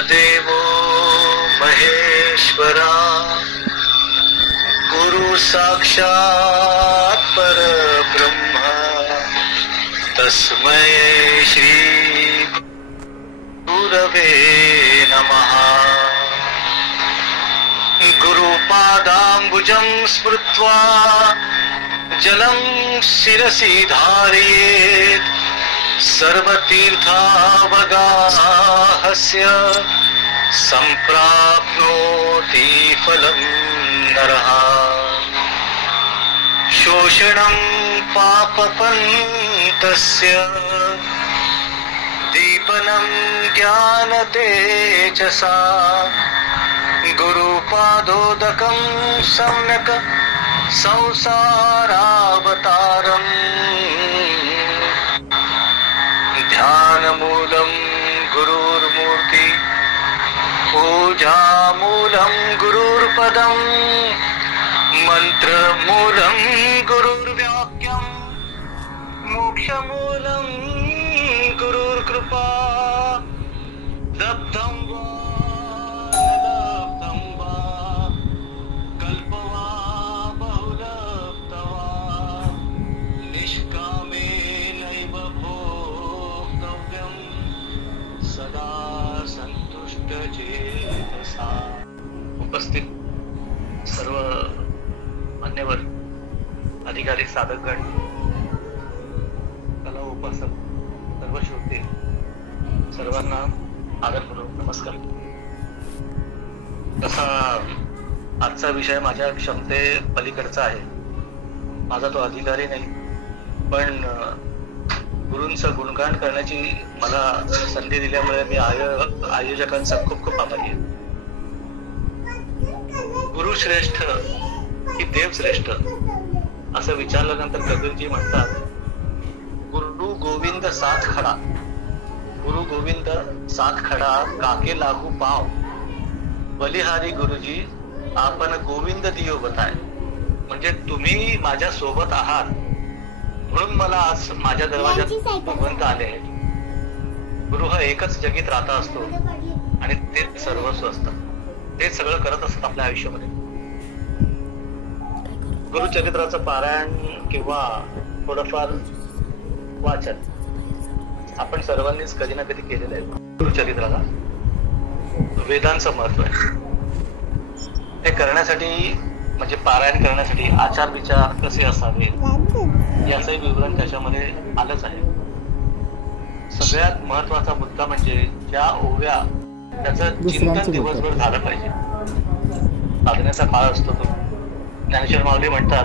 गुरुर्देवो महेश्वरा गुरु साक्षात् परब्रह्म तस्मै श्री गुरवे नमः। गुरुपादाम्बुजं स्मृत्वा जलं शिरसि धारयेत् सर्वतीर्थावगाहस्य सम्प्राप्नोति फलं नरः। शोषणं पापपन्तस्य दीपनं ज्ञानतेजसा गुरुपादोदकं सम्यक् संसारावतारम् ध्यानमूलं गुरुर्मूर्ति पूजामूलं गुरुर्पदं मन्त्रमूलं गुरुर्वाक्यं मोक्षमूलं गुरुर्कृपा। दत्तं वा दत्तं वा कल्पवा बहुलप्तवा निष्कामेनैव भोक्तव्यं सदा संतुष्टचेतसा। उपस्थित सर्व मान्यवर अधिकारी साधकगण कला उपासक सर्व श्रोते सर्वांना आदरपूर्वक नमस्कार। तसा आजचा विषय माझ्या क्षमते पलीकडचा आहे, माझा तो अधिकारी नाही, पण गुरूंचं गुणगान करण्याची मला संधी दिल्यामुळे मी आयोजकांचा खूप खूप आभारी आहे। गुरु श्रेष्ठ की देव श्रेष्ठ असं विचारल्यानंतर कबीरजी म्हणतात, गुरु गोविंद साथ खडा, गुरु गोविंद साथ खडा काके लागू पाव, बलिहारी गुरुजी आपण गोविंद दियो बताय। म्हणजे तुम्ही माझ्या सोबत आहात म्हणून मला आज माझ्या दरवाजात भगवंत आले आहेत। गुरु हा एकच जगीत राहता असतो आणि ते सर्वस्व असतात, ते सगळं करत असतात आपल्या आयुष्यामध्ये। गुरुचरित्राचं पारायण किंवा थोडंफार वाचन आपण सर्वांनीच कधी ना कधी केलेलं आहे। गुरुचरित्राला वेदांचं महत्व आहे, ते करण्यासाठी म्हणजे पारायण करण्यासाठी आचार विचार कसे असावे याचंही विवरण त्याच्यामध्ये आलंच आहे। सगळ्यात महत्वाचा मुद्दा म्हणजे ज्या ओव्या त्याचं चिंतन दिवसभर झालं पाहिजे। साधनेचा काळ असतो तो। ज्ञानेश्वर माऊली म्हणतात,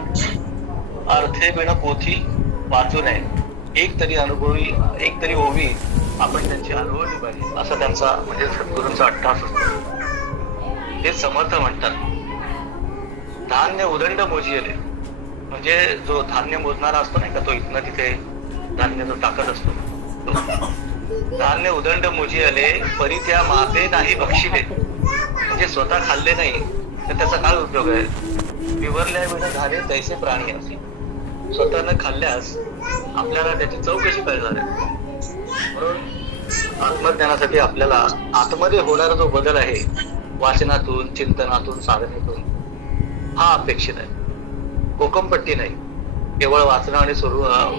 अर्थे बिन पोथी वाचू नये, एक तरी ओवी आपण त्यांची अनुभवली पाहिजे, असा त्यांचा म्हणजे सद्गुरूंचा अट्टास असतो। हे समर्थ म्हणतात, धान्य उदंड मोजियले, म्हणजे जो धान्य मोजणारा असतो नाही का, तो इथनं तिथे धान्य जो टाकत असतो, धान्य उदंड मोजियले परी त्या माते नाही बक्षिले, म्हणजे स्वतः खाल्ले नाही तर त्याचा काय उपयोग आहे। विवरल्या विना झाले तैसे प्राणी असे, स्वतःनं खाल्ल्यास आपल्याला त्याची चव कशी कळणार आहे। म्हणून आत्मज्ञानासाठी आपल्याला आतमध्ये होणारा जो बदल आहे वाचनातून, चिंतनातून, साधनेतून, हा अपेक्षित आहे। कोकमपट्टी नाही, केवळ वाचणं आणि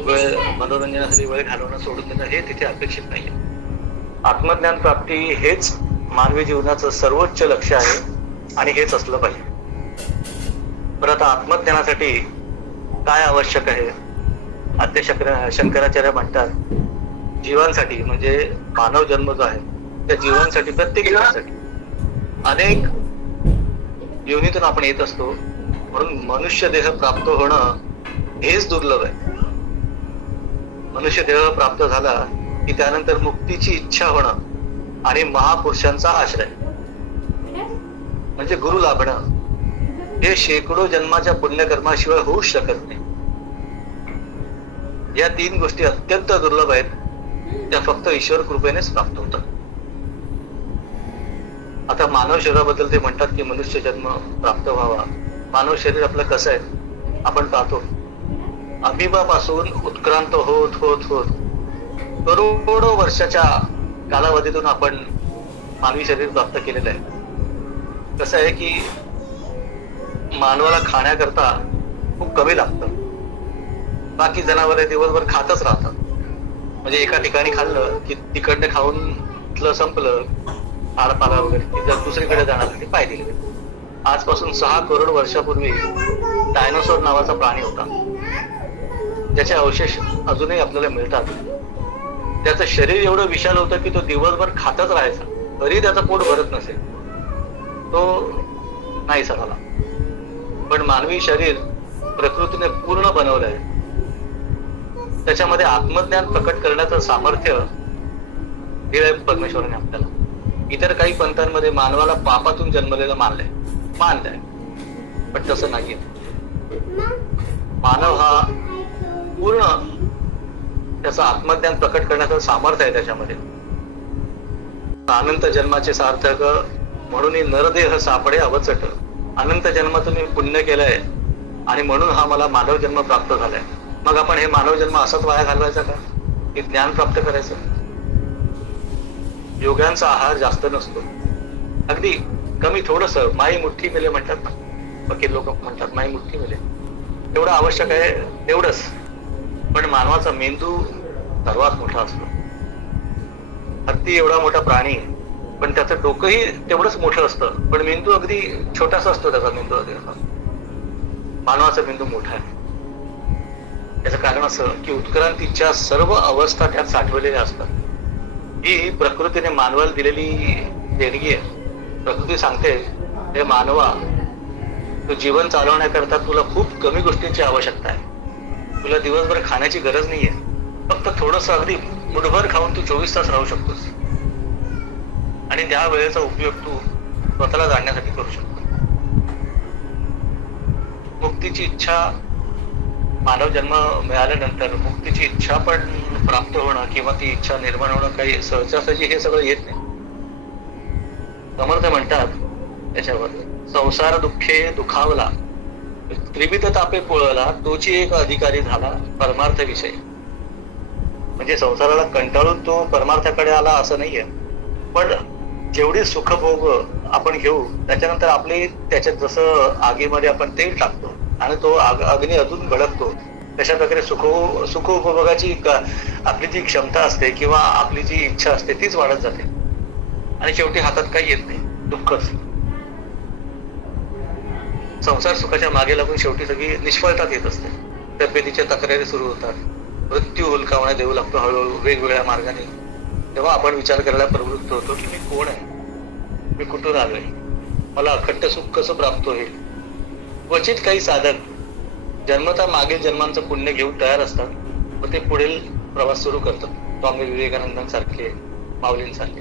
वेळ मनोरंजनासाठी वेळ घालवणं सोडून देणं हे तिथे अपेक्षित नाहीये। आत्मज्ञान प्राप्ती हेच मानवी जीवनाचं सर्वोच्च लक्ष्य आहे आणि हेच असलं पाहिजे। परत आत्मज्ञानासाठी काय आवश्यक आहे, आद्य शंकराचार्य म्हणतात, जीवांसाठी म्हणजे मानव जन्म जो आहे त्या जीवांसाठी, प्रत्येक जीवांसाठी अनेक योनीतून आपण येत असतो, म्हणून मनुष्य देह प्राप्त होणं हेच दुर्लभ आहे। मनुष्य देह प्राप्त झाला की त्यानंतर मुक्तीची इच्छा होणं आणि महापुरुषांचा आश्रय म्हणजे गुरु लाभणं, हे शेकडो जन्माच्या पुण्यकर्माशिवाय होऊच शकत नाही। या तीन गोष्टी अत्यंत दुर्लभ आहेत, त्या फक्त ईश्वर कृपेनेच प्राप्त होतात। आता मानव शरीराबद्दल ते म्हणतात की मनुष्य जन्म प्राप्त व्हावा। मानव शरीर आपलं कसं आहे आपण पाहतो, अमिबापासून उत्क्रांत होत होत होत करोडो वर्षाच्या कालावधीतून आपण मानवी शरीर प्राप्त केलेलं आहे. कसं आहे की मानवाला खाण्याकरता खूप कमी लागतं. बाकी जनावरे दिवसभर खातच राहतात. म्हणजे एका ठिकाणी खाल्लं की तिकडनं खाऊन तिथलं संपलं आडपाला वगैरे की जर दुसरीकडे जाण्यासाठी पाय दिले. आजपासून 6 करोड वर्षापूर्वी डायनोसॉर नावाचा प्राणी होता, ज्याचे अवशेष अजूनही आपल्याला मिळतात. त्याचं शरीर एवढं विशाल होतं की तो दिवसभर खातच राहायचा, तरी त्याचं पोट भरत नसेल, तो नाही झाला. पण मानवी शरीर प्रकृतीने पूर्ण बनवलं आहे. त्याच्यामध्ये आत्मज्ञान प्रकट करण्याचं सामर्थ्य दिलंय परमेश्वराने आपल्याला. इतर काही पंथांमध्ये मानवाला पापातून जन्मलेलं मानलंय, पण तसं नाहीये. मानव हा पूर्ण त्याचं आत्मज्ञान प्रकट करण्याचं सामर्थ्य आहे त्याच्यामध्ये. अनंत जन्माचे सार्थक म्हणून नरदेह सापडे अवचट. अनंत जन्मातून मी पुण्य केलंय आणि म्हणून हा मला मानव जन्म प्राप्त झालाय. मग आपण हे मानव जन्म असाच वाया घालवायचा का? हे ज्ञान प्राप्त करायचं. योग्यांचा आहार जास्त नसतो, अगदी कमी थोडस माई मुठ्ठी मिले म्हणतात ना, वकील लोक म्हणतात माई मुठ्ठी मिले, एवढं आवश्यक आहे तेवढंच. पण मानवाचा मेंदू सर्वात मोठा असतो. हत्ती एवढा मोठा प्राणी, पण त्याचं डोकंही तेवढंच मोठं असतं, पण मेंदू अगदी छोटासा असतो त्याचा मेंदू. मानवाचा मेंदू मोठा आहे. याचं कारण असं की उत्क्रांतीच्या सर्व अवस्था त्यात साठवलेल्या असतात. ही प्रकृतीने मानवाला दिलेली देणगी आहे. प्रकृती सांगते, हे मानवा, तू जीवन चालवण्याकरता तुला खूप कमी गोष्टींची आवश्यकता आहे. तुला दिवसभर खाण्याची गरज नाहीये. फक्त थोडंसं अगदी मुठभर खाऊन तू 24 तास राहू शकतोस आणि त्या वेळेचा उपयोग तू स्वतःला जाणण्यासाठी करू शकतो. मुक्तीची इच्छा, मानव जन्म मिळाल्यानंतर मुक्तीची इच्छा पण प्राप्त होणं किंवा ती इच्छा निर्माण होणं काही सहजासहजी हे सगळं येत नाही. समर्थ म्हणतात त्याच्यावर, संसार दुःखे दुखावला, त्रिविध तापे पोळला, तोची एक अधिकारी झाला परमार्थ विषय. म्हणजे संसाराला कंटाळून तो परमार्थाकडे आला असं नाहीये, पण जेवढी सुखभोग आपण घेऊ त्याच्यानंतर आपली त्याच्यात जसं आगीमध्ये आपण तेल टाकतो आणि तो अग्नी अजून भडकतो, तशा प्रकारे सुखोपभोगाची आपली जी क्षमता असते किंवा आपली जी इच्छा असते तीच वाढत जाते आणि शेवटी हातात काही येत नाही, दुःखच. संसार सुखाच्या मागे लागून शेवटी सगळी निष्फळताच येत असते. तब्येतीच्या तक्रारी सुरू होतात, मृत्यू हुलकावण्या देऊ लागतो हळूहळू वेगवेगळ्या मार्गाने. तेव्हा आपण विचार करायला प्रवृत्त होतो की मी कोण आहे, मी कुठून आलोय, मला अखंड सुख कसं प्राप्त होईल. क्वचित काही साधक जन्मता मागील जन्मांचं पुण्य घेऊन तयार असतात व ते पुढील प्रवास सुरू करतात. स्वामी विवेकानंदांसारखे, माऊलींसारखे.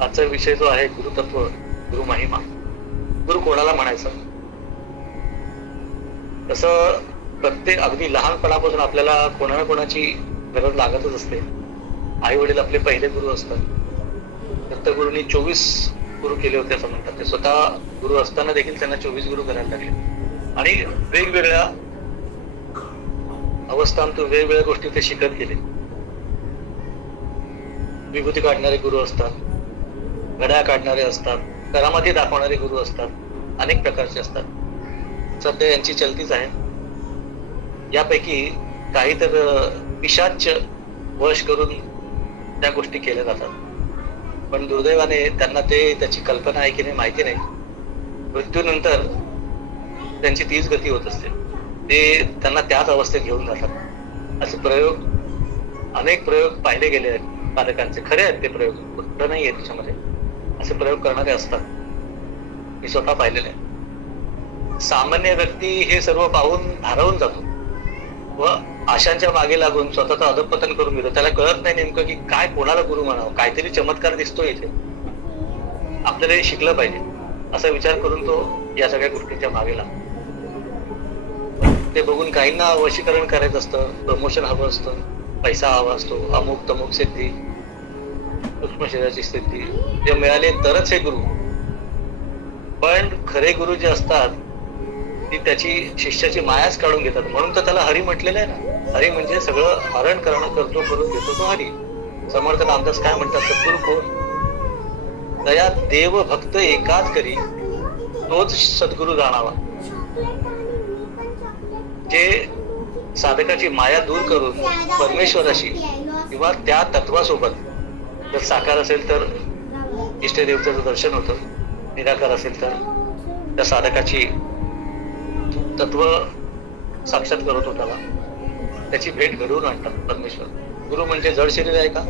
आजचा विषय जो आहे गुरुतत्व, गुरुमहिमा. गुरु कोणाला म्हणायचं? तसं प्रत्येक अगदी लहानपणापासून आपल्याला कोणा ना कोणाची गरज लागतच असते. आई वडील आपले पहिले गुरु असतात. दत्तगुरूंनी 24 गुरु केले होते असं म्हणतात. ते स्वतः गुरु असताना देखील त्यांना 24 गुरु करायला लागले आणि वेगवेगळ्या अवस्थांतून वेगवेगळ्या गोष्टी ते शिकत गेले. विभूती काढणारे गुरु असतात, घड्या काढणारे असतात, करामती दाखवणारे गुरु असतात, अनेक प्रकारचे असतात. सध्या यांची चलतीच आहे. यापैकी काही तर पिशाच वश करून त्या गोष्टी केल्या जातात, पण दुर्दैवाने त्यांना त्याची कल्पना आहे की नाही माहिती नाही. मृत्यूनंतर त्यांची तीच गती होत असते. ते त्यांना त्याच अवस्थेत घेऊन जातात. असे अनेक प्रयोग पाहिले गेले आहेत पालकांचे. खरे आहेत ते प्रयोग, कुठं नाही आहे त्याच्यामध्ये. असे प्रयोग करणारे असतात, मी स्वतः पाहिलेले आहे. सामान्य व्यक्ती हे सर्व पाहून भारावून जातो व आशांच्या मागे लागून स्वतःचं अधःपतन करून घेतो. त्याला कळत नाही नेमकं की काय, कोणाला गुरु म्हणावं. काहीतरी चमत्कार दिसतोय इथे, आपल्याला हे शिकलं पाहिजे असा विचार करून तो या सगळ्या गोष्टींच्या मागे लागतो. ते बघून काहींना वशीकरण करायचं असतं, प्रमोशन हवं असतं, पैसा हवा असतो, अमुक तमुक सिद्धी, सूक्ष्म शरीराची स्थिती जे मिळाले तरच हे गुरु. पण खरे गुरु जे असतात ती त्याची शिष्याची मायाच काढून घेतात. म्हणून तर त्याला हरी म्हटलेलं आहे ना. हरी म्हणजे सगळं हरण करतो करून घेतो तो हरी. समर्थ रामदास काय म्हणतात, सद्गुरू कोण? दया देव भक्त एकाच करी, तोच सद्गुरू जाणावा. जे साधकाची माया दूर करून परमेश्वराशी किंवा त्या तत्वासोबत, जर साकार असेल तर इष्टदेवतेचं दर्शन होतं, निराकार असेल तर त्या साधकाची तत्व साक्षात्कार होतो, त्याची भेट घडवून आणतात परमेश्वर. गुरु म्हणजे जड शरीर आहे का?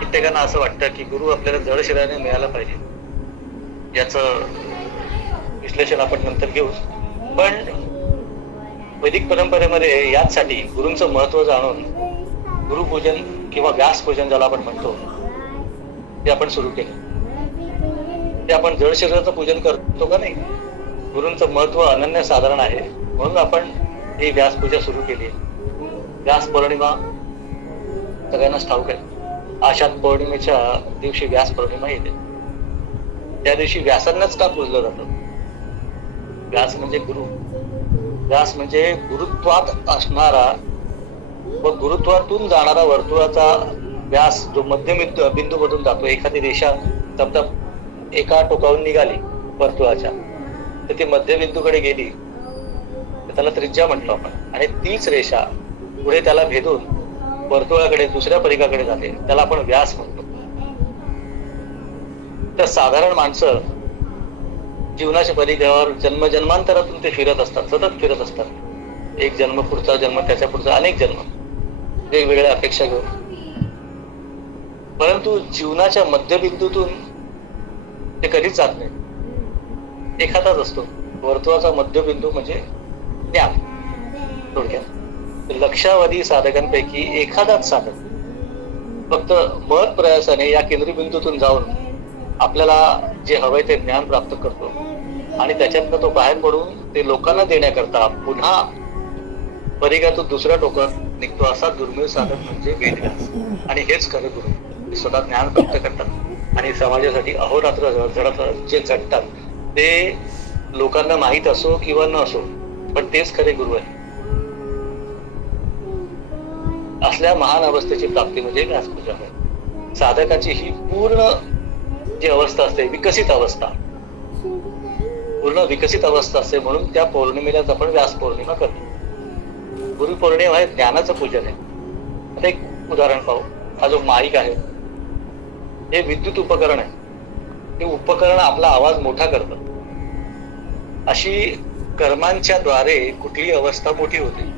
कित्येकांना असं वाटतं की गुरु आपल्याला जड शरीराने मिळाला पाहिजे. याचं विश्लेषण आपण नंतर घेऊ. पण वैदिक परंपरेमध्ये याचसाठी गुरूंचं महत्व जाणून गुरुपूजन किंवा व्यासपूजन ज्याला आपण म्हणतो ते आपण सुरू केलं. ते आपण जड शरीराचं पूजन करतो का नाही? गुरूंचं महत्व अनन्यसाधारण आहे म्हणून आपण ही व्यासपूजा सुरू केली. व्यास पौर्णिमा सगळ्यांनाच ठाऊक आहे. आषाढ पौर्णिमेच्या दिवशी व्यास पौर्णिमा येते. त्या दिवशी व्यासांनाच का पूजलं जातं? व्यास म्हणजे गुरु. व्यास म्हणजे गुरुत्वात असणारा व गुरुत्वातून जाणारा वर्तुळाचा व्यास, जो मध्य बिंदू मधून जातो. एखादी रेषा समजा एका टोकावरून निघाली वर्तुळाच्या, तर ती मध्यबिंदूकडे गेली तर त्याला त्रिज्या म्हटलं आपण. आणि तीच रेषा पुढे त्याला भेदून वर्तुळाकडे दुसऱ्या परिघाकडे जाते, त्याला आपण व्यास म्हणतो. तर साधारण माणसं जीवनाच्या परिघावर जन्मजन्मांतरातून ते फिरत असतात, सतत फिरत असतात. एक जन्म, पुढचा जन्म, त्याच्या पुढचा अनेक जन्म, वेगवेगळ्या अपेक्षा घेऊन. परंतु जीवनाच्या मध्यबिंदूतून ते कधीच जात नाही. एखादाच असतो वर्तुळाचा मध्यबिंदू, म्हणजे ज्ञान. थोडक्यात लक्षावधी साधकांपैकी एखादाच साधक फक्त महत् प्रयासाने या केंद्रबिंदूतून जाऊन आपल्याला जे हवंय ते ज्ञान प्राप्त करतो आणि त्याच्यातनं तो बाहेर पडून ते लोकांना देण्याकरता पुन्हा परिघातून दुसऱ्या टोकात निघतो. असा दुर्मिळ साधक म्हणजे वेदव्यास. आणि हेच खरे गुरु. स्वतः ज्ञान प्राप्त करतात आणि समाजासाठी अहोरात्र जे झटतात ते लोकांना माहीत असो किंवा न असो, पण तेच खरे गुरु आहे. असल्या महान अवस्थेची प्राप्ती म्हणजे व्यासपूजा आहे. साधकाची ही पूर्ण जी अवस्था असते, विकसित अवस्था, पूर्ण विकसित अवस्था असते. म्हणून त्या पौर्णिमेलाच आपण व्यास पौर्णिमा करतो. गुरुपौर्णिमा हे ज्ञानाचं पूजन आहे. आता एक उदाहरण पाहू. हा जो माईक आहे हे विद्युत उपकरण आहे. हे उपकरण आपला आवाज मोठा करतं. अशी कर्मांच्या द्वारे कुठली अवस्था मोठी होते.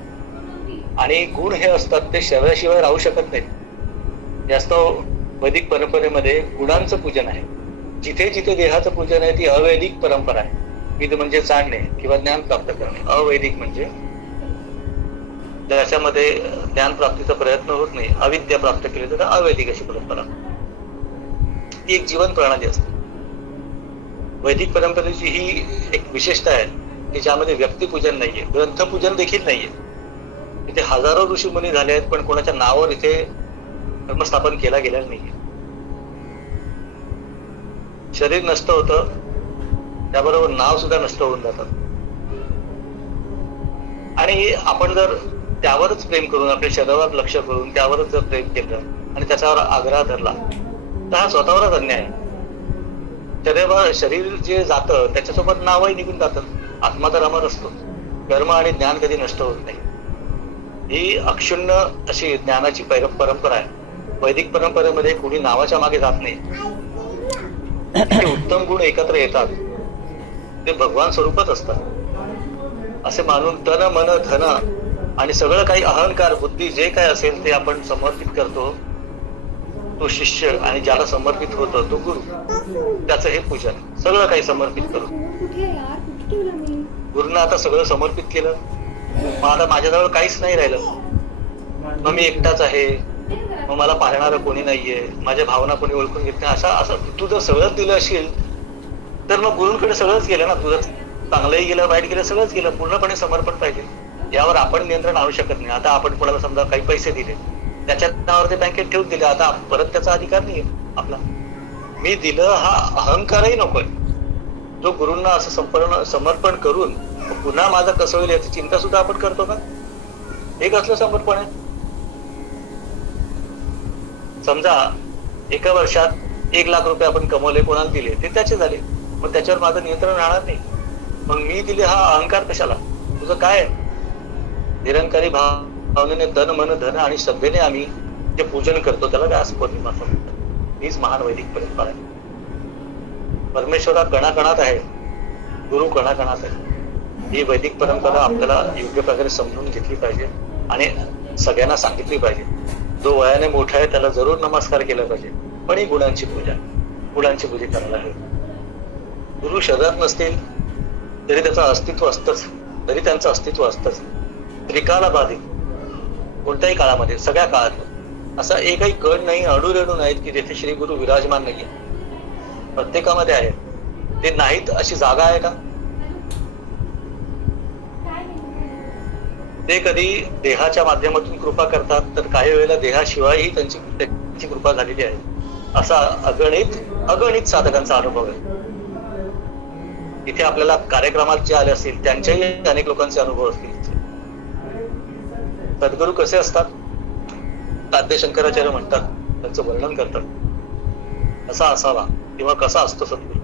आणि गुण हे असतात ते शरीराशिवाय राहू शकत नाहीत. जास्त वैदिक परंपरेमध्ये गुणांचं पूजन आहे. जिथे जिथे देहाचं पूजन आहे ती अवैदिक परंपरा आहे. विद म्हणजे जाणणे किंवा ज्ञान प्राप्त करणे. अवैदिक म्हणजे ज्याच्यामध्ये ज्ञान प्राप्तीचा प्रयत्न होत नाही, अविद्या प्राप्त केली तर अवैदिक अशी परंपरा. ती एक जीवन प्रणाली असते. वैदिक परंपरेची ही एक विशेषता आहे की ज्यामध्ये व्यक्तिपूजन नाहीये, ग्रंथपूजन देखील नाहीये. इथे हजारो ऋषीमुनी झाले आहेत, पण कोणाच्या नावावर इथे धर्मस्थापन केला गेलेलं नाहीये. शरीर नष्ट होतं, त्याबरोबर नाव सुद्धा नष्ट होऊन जातात. आणि आपण जर त्यावरच प्रेम करून, आपल्या शरीरावर लक्ष करून त्यावरच जर प्रेम केलं आणि त्याच्यावर आग्रह धरला तर हा स्वतःवरच अन्याय आहे. शरीर जे जातं त्याच्यासोबत नावही निघून जातं. आत्मा तर अमर असतो. कर्म आणि ज्ञान कधी नष्ट होत नाही. ही अक्षुण्ण अशी ज्ञानाची परंपरा आहे. वैदिक परंपरेमध्ये कुणी नावाच्या मागे जात नाही. उत्तम गुण एकत्र येतात ते भगवान स्वरूपच असतात असे मानून तन मन धन आणि सगळं काही अहंकार बुद्धी जे काय असेल ते आपण समर्पित करतो. तो शिष्य आणि ज्याला समर्पित होतो तो गुरु, त्याचं हे पूजन. सगळं काही समर्पित करू. गुरुंना आता सगळं समर्पित केलं, मग आता माझ्याजवळ काहीच नाही राहिलं. मग मी एकटाच आहे, मग मला पाहणारं कोणी नाहीये, माझ्या भावना कोणी ओळखून घेत नाही. असं तू जर सगळंच दिलं असेल तर मग गुरुंकडे सगळंच गेलं ना. तुझं चांगलंही गेलं, वाईट गेलं, सगळंच गेलं. पूर्णपणे समर्पण पाहिजे. यावर आपण नियंत्रण आणू शकत नाही. आता आपण कोणाला समजा काही पैसे दिले, त्याच्या नावावर ते बँकेत ठेवून दिले, आता परत त्याचा अधिकार नाहीये आपला. मी दिलं हा अहंकारही नकोय. जो गुरूंना असं समर्पण करून पुन्हा माझं कसं होईल याची चिंता सुद्धा आपण करतो का? हे कसलं समर्पण आहे? समजा एका वर्षात 1 लाख रुपये आपण कमवले, कोणाला दिले, ते त्याचे झाले, मग त्याच्यावर माझं नियंत्रण राहणार नाही. मग मी दिले हा अहंकार कशाला? तुझं काय? निरंकारी भावनेने तन मन धन आणि श्रद्धेने आम्ही जे पूजन करतो त्याला व्यास पौर्णिमा म्हणतात. हीच महान वैदिक परंपरा आहे. परमेश्वरा कणाकणात आहे, गुरु कणाकणात आहे. ही वैदिक परंपरा आपल्याला योग्य प्रकारे समजून घेतली पाहिजे आणि सगळ्यांना सांगितली पाहिजे. जो वयाने मोठा आहे त्याला जरूर नमस्कार केला पाहिजे, पण ही गुणांची पूजा करायला हवी. गुरु शरीरात नसतील तरी त्याचं अस्तित्व असतंच, तरी त्यांचं अस्तित्व असतंच. त्रिकाला बाधित, कोणत्याही काळामध्ये, सगळ्या काळात असा एकही कण नाही, अणुरेणू नाहीत की जेथे श्री गुरु विराजमान नाहीये. प्रत्येकामध्ये आहे. ते नाहीत अशी जागा आहे का? ते कधी देहाच्या माध्यमातून कृपा करतात, तर काही वेळेला देहाशिवायही त्यांची कृपा झालेली आहे. असा अगणित साधकांचा अनुभव आहे. इथे आपल्याला कार्यक्रमात जे आले असतील त्यांच्याही अनेक लोकांचे अनुभव असतील. सद्गुरू कसे असतात? आद्य शंकराचार्य म्हणतात, त्यांचं वर्णन करतात, कसा असावा किंवा कसा असतो सद्गुरू.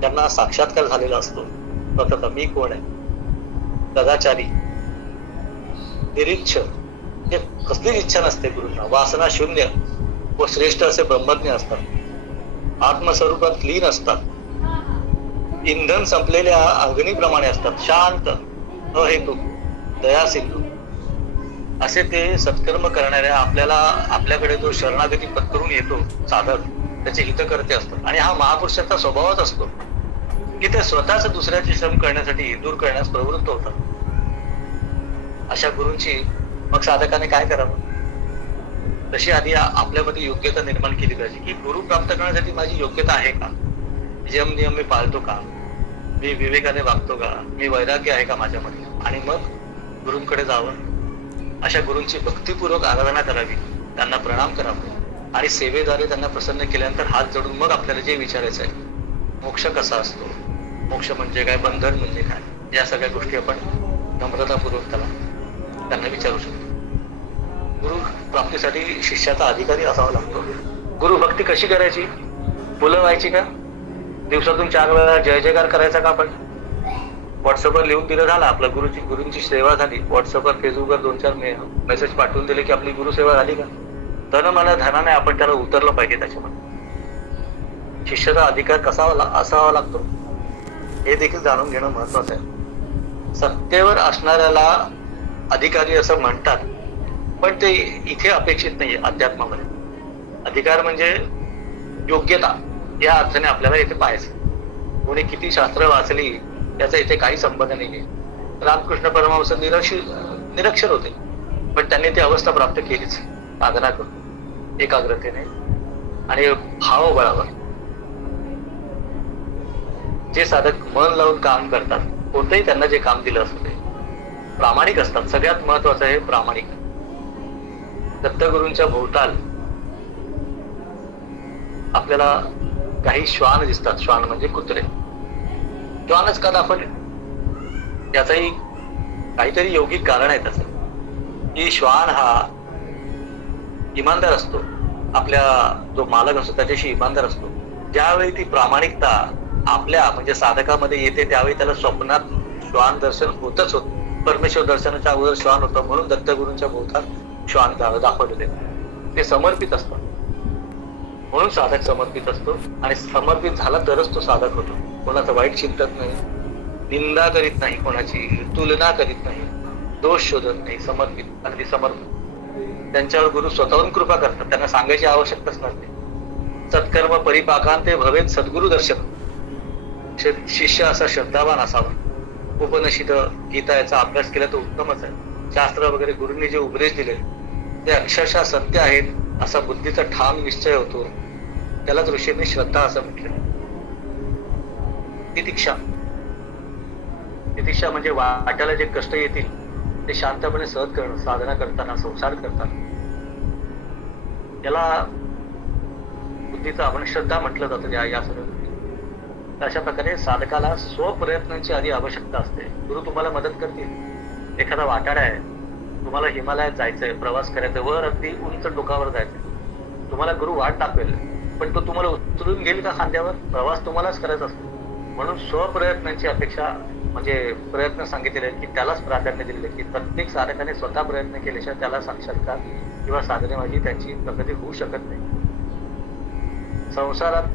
त्यांना साक्षात्कार झालेला असतो. स्वतःचा मी कोण आहे, सदाचारी, निरीच्छ, जे कसलीच इच्छा नसते गुरूंना, वासना शून्य व श्रेष्ठ असे ब्रह्मज्ञ असतात. आत्मस्वरूपात लीन असतात. इंधन संपलेल्या अग्नीप्रमाणे असतात. शांत, अहेतुक, दया सिंधू असे ते सत्कर्म करणाऱ्या आपल्याकडे जो शरणागती पत्करून येतो साधक, त्याचे हितकर्ते असतात. आणि हा महापुरुषाचा स्वभावच असतो की ते स्वतःच दुसऱ्याचे श्रम करण्यासाठी, दूर करण्यास प्रवृत्त होतात. अशा गुरूंची मग साधकाने काय करावं? तशी आधी आपल्यामध्ये योग्यता निर्माण केली पाहिजे की गुरु प्राप्त करण्यासाठी माझी योग्यता आहे का? यम नियम मी पाळतो का? मी विवेकाने वागतो का? मी वैराग्य आहे का माझ्यामध्ये? आणि मग गुरूंकडे जावं. अशा गुरूंची भक्तिपूर्वक आराधना करावी, त्यांना प्रणाम करावा आणि सेवेद्वारे त्यांना प्रसन्न केल्यानंतर हात जोडून मग आपल्याला जे विचारायचं आहे, मोक्ष कसा असतो, मोक्ष म्हणजे काय, बंधन म्हणजे काय, या सगळ्या गोष्टी आपण नम्रतापूर्वक त्यांना विचारू शकतो. गुरु प्राप्तीसाठी शिष्याचा अधिकारी असावा लागतो. गुरु भक्ती कशी करायची? फुलं व्हायची का? दिवसातून 4 वेळा जय जयकार करायचा का? आपण व्हॉट्सअपवर लिहून दिलं, झालं आपलं गुरुंची सेवा झाली. व्हॉट्सअपवर, फेसबुकवर 2-4 मेसेज पाठवून दिले की आपली गुरुसेवा झाली का? तन मन धनाने आपण त्याला उतरलं पाहिजे. त्याच्यामध्ये शिष्याचा अधिकार कसा असावा लागतो हे देखील जाणून घेणं महत्वाचं आहे. सत्तेवर असणाऱ्याला अधिकारी असं म्हणतात, पण ते इथे अपेक्षित नाहीये. अध्यात्मामध्ये अधिकार म्हणजे योग्यता, या अर्थाने आपल्याला इथे पाहायचं. कोणी किती शास्त्र वाचली याचा इथे काही संबंध नाहीये. रामकृष्ण परमहंस निरक्षर होते, पण त्यांनी ती अवस्था प्राप्त केलीच साधना करून, एकाग्रतेने आणि भावबळावर. जे साधक मन लावून काम करतात, कोणतंही त्यांना जे काम दिलं असतं ते प्रामाणिक असतात. सगळ्यात महत्वाचं आहे प्रामाणिक. दत्तगुरूंच्या भोवताल आपल्याला काही श्वान दिसतात. श्वान म्हणजे कुत्रे. श्वानच का दाखवले? याचंही काहीतरी योगिक कारण आहे त्याचं, की श्वान हा इमानदार असतो. आपल्या जो मालक असतो त्याच्याशी इमानदार असतो. ज्यावेळी ती प्रामाणिकता आपल्या म्हणजे साधकामध्ये येते त्यावेळी त्याला स्वप्नात श्वान दर्शन होतच होत. परमेश्वर दर्शनाच्या अगोदर श्वान होतं, म्हणून दत्तगुरूंच्या भोवताल श्वान दाखवलेले. ते समर्पित असतात, म्हणून साधक समर्पित असतो. आणि समर्पित झाला तरच तो साधक होतो. कोणाचं वाईट चिंतत नाही, निंदा करीत नाही, कोणाची तुलना करीत नाही, दोष शोधत नाही. समर्पित, अगदी समर्पित. त्यांच्यावर गुरु स्वतःहून कृपा करतात, त्यांना सांगायची आवश्यकताच नसते. सत्कर्म परिपाकांते भवेत सद्गुरु दर्शन. शिष्य असा श्रद्धावान असावा. उपनिषद, गीता याचा अभ्यास केला तर उत्तमच आहे. शास्त्र वगैरे गुरूंनी जे उपदेश दिले ते अक्षरशः सत्य आहेत असा बुद्धीचा ठाम निश्चय होतो. त्यालाच ऋषींनी श्रद्धा असं म्हटलं. तितिक्षा म्हणजे वाट्याला जे कष्ट येतील ते शांतपणे सहन करणं. साधना करताना, संसार करताना त्याला बुद्धीचा आपण श्रद्धा म्हटलं जातं. या सगळ्या गोष्टी अशा प्रकारे साधकाला स्वप्रयत्नांची आधी आवश्यकता असते. गुरु तुम्हाला मदत करतील. एखादा वाटाडा आहे, तुम्हाला हिमालयात जायचंय, प्रवास करायचा, वर अगदी उंच टोकावर जायचंय, तुम्हाला गुरु वाट दाखवेल, पण तो तुम्हाला उचलून घेईल का खांद्यावर? प्रवास तुम्हालाच करायचा असतो. म्हणून स्वप्रयत्नांची अपेक्षा म्हणजे प्रयत्न सांगितलेले आहेत की त्यालाच प्राधान्य दिलेले की प्रत्येक साधकाने स्वतः प्रयत्न केल्याशिवाय त्याला साक्षात्कार किंवा साधनेमध्ये त्याची प्रगती होऊ शकत नाही. संसारात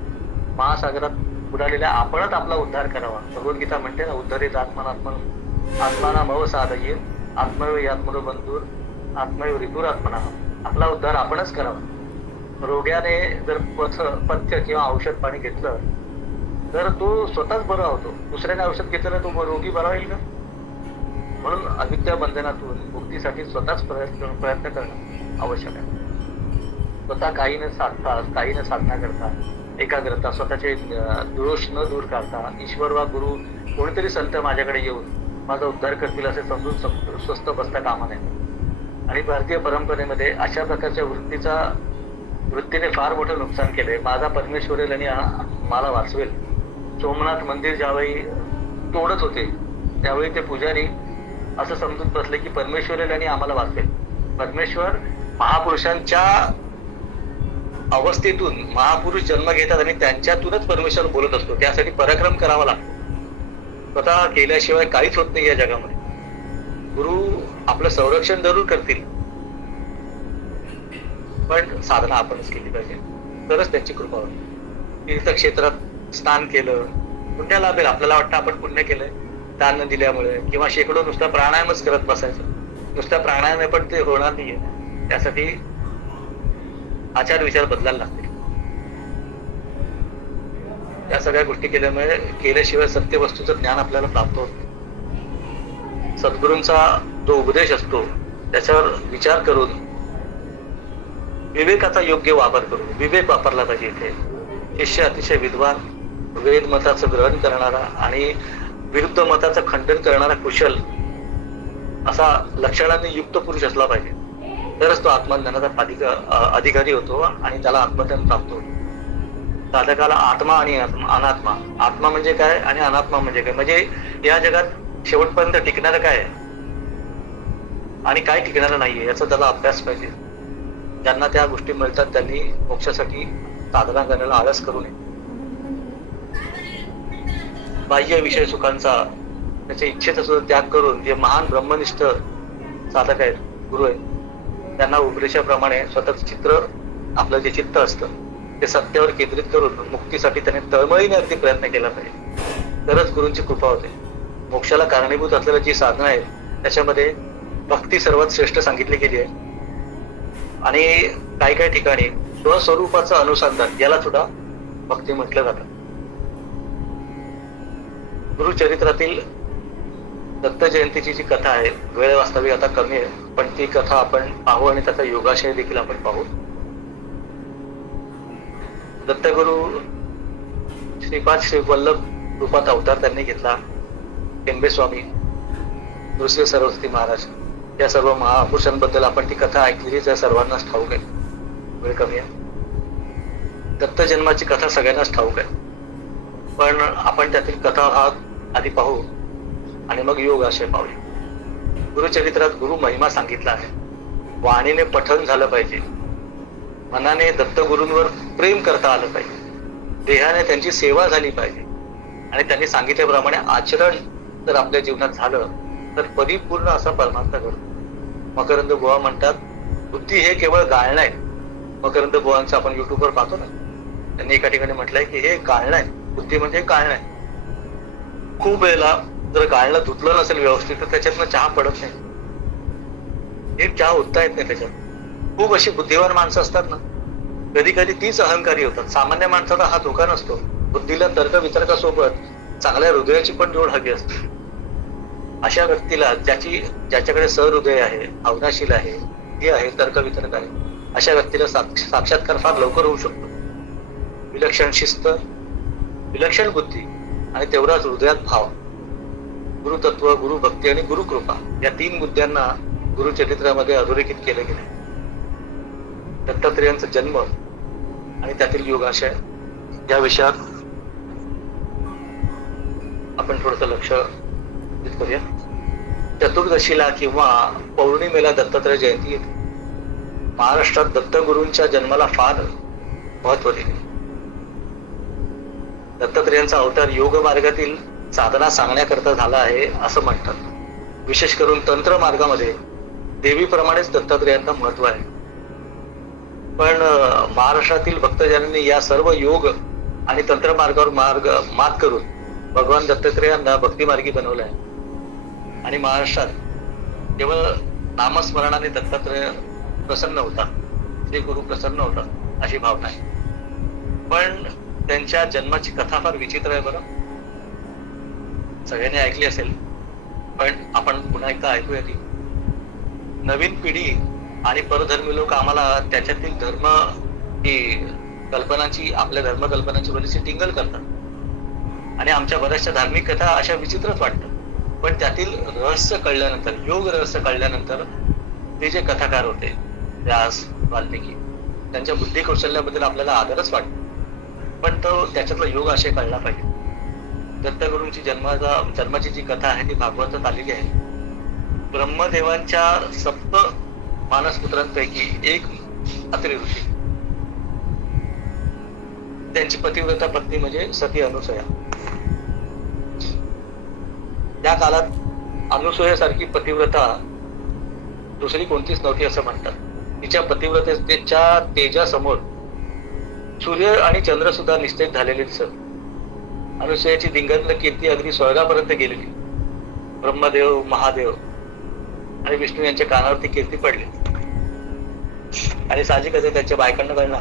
महासागरात बुडालेल्या आपणच आपला उद्धार करावा. भगवद्गीता म्हणते ना, उद्धरेत आत्माना मव साधये आत्मयो आत्मनो बंधूर आत्मयो ऋतूर आत्मना. आपला उद्धार आपणच करावा. रोग्याने जर पथ्य किंवा औषध पाणी घेतलं तर तो स्वतःच बरा होतो. दुसऱ्याने औषध घेतलं तो रोगी बरा होईल का? म्हणून अविद्या बंधनातून मुक्तीसाठी स्वतःच प्रयत्न करणं आवश्यक आहे. स्वतः काही न साधना करता, एकाग्रता, स्वतःचे दोष न दूर करता ईश्वर वा गुरु कोणीतरी संत माझ्याकडे येऊन माझा उद्धार करतील असे समजून स्वस्थ बसता कामा नये. आणि भारतीय परंपरेमध्ये अशा प्रकारच्या वृत्तीने फार मोठं नुकसान केलंय. माझा परमेश्वरेल आणि मला वाचवेल. सोमनाथ मंदिर ज्यावेळी तोडत होते त्यावेळी ते पुजारी असं समजून बसले की परमेश्वरेल आणि आम्हाला वाचवेल. परमेश्वर महापुरुषांच्या अवस्थेतून महापुरुष जन्म घेतात आणि त्यांच्यातूनच परमेश्वर बोलत असतो. त्यासाठी पराक्रम करावा लागतो. स्वतः केल्याशिवाय काहीच होत नाही या जगामध्ये. गुरु आपलं संरक्षण जरूर करतील, पण साधना आपणच केली पाहिजे, तरच त्यांची कृपा होईल. तीर्थक्षेत्रात स्नान केलं, पुण्य लाभेल. आपल्याला वाटतं आपण पुण्य केलंय दान दिल्यामुळे, किंवा शेकडो नुसता प्राणायामच करत बसायचं. नुसता प्राणायाम पण ते होणार नाहीये. त्यासाठी आचार विचार बदलायला लागतील. या सगळ्या गोष्टी केल्याशिवाय सत्य वस्तूचं ज्ञान आपल्याला प्राप्त होत नाही. सद्गुरूंचा जो उपदेश असतो त्याच्यावर विचार करून विवेकाचा योग्य वापर करून, विवेक वापरला पाहिजे इथे. शिष्य अतिशय विद्वान, वेद मताचं ग्रहण करणारा आणि विरुद्ध मताचं खंडन करणारा कुशल असा लक्षणांनी युक्त पुरुष असला पाहिजे. तरच तो आत्मज्ञानाचा अधिकारी होतो आणि त्याला आत्मज्ञान प्राप्त होतो. साधकाला आत्मा आणि अनात्मा, आत्मा म्हणजे काय आणि अनात्मा म्हणजे काय, म्हणजे या जगात शेवटपर्यंत टिकणारं काय आणि काय टिकणारं नाहीये याचा त्याला अभ्यास पाहिजे. ज्यांना त्या गोष्टी मिळतात त्यांनी मोक्षासाठी साधना करायला आळस करू नये. बाह्य विषय सुखांचा, त्याच्या इच्छेचा सुद्धा त्याग करून जे महान ब्रह्मनिष्ठ साधक आहेत, गुरु आहेत, त्यांना उपदेशाप्रमाणे स्वतःच चित्र, आपलं जे चित्त असतं ते सत्यावर केंद्रित करून मुक्तीसाठी त्याने तळमळीने अगदी प्रयत्न केला पाहिजे. तरच गुरूंची कृपा होते. मोक्षाला कारणीभूत असलेल्या जी साधना आहेत त्याच्यामध्ये भक्ती सर्वात श्रेष्ठ सांगितली गेली आहे. आणि काही ठिकाणी स्वस्वरूपाचं अनुसंधान याला सुद्धा भक्ती म्हटलं जातं. गुरुचरित्रातील दत्त जयंतीची जी कथा आहे, वेळ वास्तविक आता कमी आहे, पण ती कथा आपण पाहू आणि त्याचा योगाशय देखील आपण पाहू. दत्तगुरु श्रीपाद श्री वल्लभ रूपात अवतार त्यांनी घेतला. टेंबे स्वामी, नृसिंह सरस्वती महाराज या सर्व महापुरुषांबद्दल आपण ती कथा ऐकलेलीच आहे, सर्वांनाच ठाऊक आहे. वेळ कमी आहे. दत्त जन्माची कथा सगळ्यांनाच ठाऊक आहे, पण आपण त्यातील कथा भाग आधी पाहू आणि मग योग आशय पाहूया. गुरुचरित्रात गुरु महिमा सांगितला आहे. वाणीने पठण झालं पाहिजे, मनाने दत्तगुरूंवर प्रेम करता आलं पाहिजे, देहाने त्यांची सेवा झाली पाहिजे आणि त्यांनी सांगितल्याप्रमाणे आचरण जर आपल्या जीवनात झालं तर परिपूर्ण असा परमार्थ घडतो. मकरंद बुवा म्हणतात, बुद्धी हे केवळ गाळण आहे. मकरंद बुवांचं आपण युट्यूबवर पाहतो ना, त्यांनी एका ठिकाणी म्हटलंय की हे गाळण आहे, बुद्धी म्हणजे गाळण आहे. खूप वेळेला जर गाळणं धुतलं नसेल व्यवस्थित तर त्याच्यातनं चहा पडत नाही, एक चहा उठता येत नाही त्याच्यात. खूप अशी बुद्धिवान माणसं असतात ना, कधी कधी तीच अहंकारी होतात. सामान्य माणसाला हा धोका नसतो. बुद्धीला तर्क वितर्कासोबत चांगल्या हृदयाची पण जोड हवी असते. अशा व्यक्तीला ज्याच्याकडे सहृदय आहे, भावनाशील आहे, हे आहे, तर्क वितर्क आहे, अशा व्यक्तीला साक्षात्कार फार लवकर होऊ शकतो. विलक्षण शिस्त, विलक्षण बुद्धी आणि तेवढाच हृदयात भाव, गुरुतत्व, गुरुभक्ती आणि गुरुकृपा या 3 मुद्द्यांना गुरुचरित्रामध्ये अधोरेखित केले गेले. दत्तात्रेयांचा जन्म आणि त्यातील योगाशय या विषयात आपण थोडंसं लक्ष करूया. चतुर्दशीला किंवा पौर्णिमेला दत्तात्रय जयंती येते. महाराष्ट्रात दत्तगुरूंच्या जन्माला फार महत्व दिले. दत्तात्रेयांचा अवतार योग मार्गातील साधना सांगण्याकरता झाला आहे असं म्हणतात. विशेष करून तंत्र मार्गामध्ये देवीप्रमाणेच दत्तात्रेयांना महत्व आहे. पण महाराष्ट्रातील भक्तजनांनी या सर्व योग आणि तंत्र मार्गावर मात करून भगवान दत्तात्रेयांना भक्तिमार्गी बनवलं आहे. आणि महाराष्ट्रात केवळ नामस्मरणाने दत्तात्रेय प्रसन्न होता, श्री गुरु प्रसन्न होता अशी भावना आहे. पण त्यांच्या जन्माची कथा फार विचित्र आहे बरं. सगळ्यांनी ऐकली असेल, पण आपण पुन्हा एकदा ऐकूया ती. नवीन पिढी आणि परधर्मी लोक आम्हाला त्याच्यातील धर्म ही कल्पनांची, आपल्या धर्मकल्पनांची बरीचशी टिंगल करतात आणि आमच्या बऱ्याचशा धार्मिक कथा अशा विचित्रच वाटतात. पण त्यातील रहस्य कळल्यानंतर, योग रहस्य कळल्यानंतर ते जे कथाकार होते व्यास, वाल्मिकी, त्यांच्या बुद्धी कौशल्याबद्दल आपल्याला आदरच वाटतो. पण तो त्याच्यातला योग असे कळला पाहिजे. दत्तगुरूंची जन्माची जी कथा आहे ती भागवतात आलेली आहे. ब्रह्मदेवांच्या 7 मानसपुत्रांपैकी एक अत्री ऋषी, त्यांची पतिव्रता पत्नी म्हणजे सती अनुसूया. त्या काळात अनुसूयासारखी पतिव्रता दुसरी कोणतीच नव्हती असं म्हणतात. तिच्या पतिव्रतेच्या तेजासमोर सूर्य आणि चंद्र सुद्धा निश्चित झालेले दिसत. अनुसूयाची दिंगंत कीर्ती अगदी स्वर्गापर्यंत गेलेली. ब्रह्मदेव, महादेव आणि विष्णू यांच्या कानावरती कीर्ती पडली. आणि साहजिकच त्यांच्या बायकांना कळणं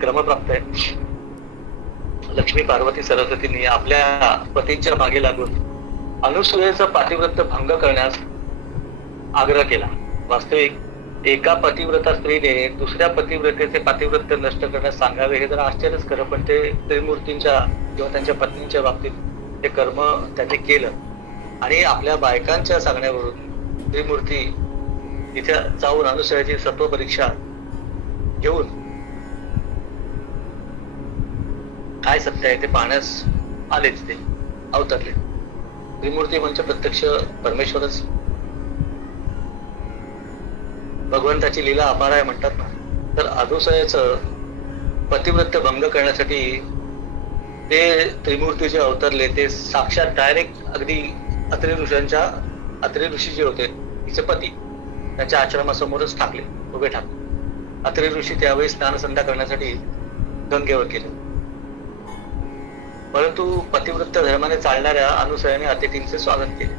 क्रमप्राप्त आहे. लक्ष्मी, पार्वती, सरस्वतींनी आपल्या पतींच्या मागे लागून अनुसूयेचं पातिव्रत्य भंग करण्यास आग्रह केला. वास्तविक एका पतिव्रता स्त्रीने दुसऱ्या पतिव्रतेचे पातिव्रत्य नष्ट करण्यास सांगावे हे जरा आश्चर्यच खरं. पण ते त्रिमूर्तींच्या किंवा त्यांच्या पत्नींच्या बाबतीत ते कर्म त्यांनी केलं. आणि आपल्या बायकांच्या सांगण्यावरून त्रिमूर्ती तिथे जाऊन अनुसूयाची सत्व परीक्षा घेऊन काय सत्य आहे ते पाहण्यास आलेच. ते अवतरले. त्रिमूर्ती म्हणजे प्रत्यक्ष परमेश्वरच. भगवंताची लीला अपार आहे म्हणतात ना. तर अनुसूयाचं पतिव्रत्य भंग करण्यासाठी ते त्रिमूर्ती जे अवतरले ते साक्षात डायरेक्ट अगदी अत्री ऋषी जे होते तिचे पती त्यांच्या आश्रमासमोरच उभे ठाकले. अत्री ऋषी त्यावेळी स्नानसंध्या करण्यासाठी गंगेवर गेले. परंतु पतिव्रत्य धर्माने चालणाऱ्या अनुसूयाने अतिथींचे स्वागत केले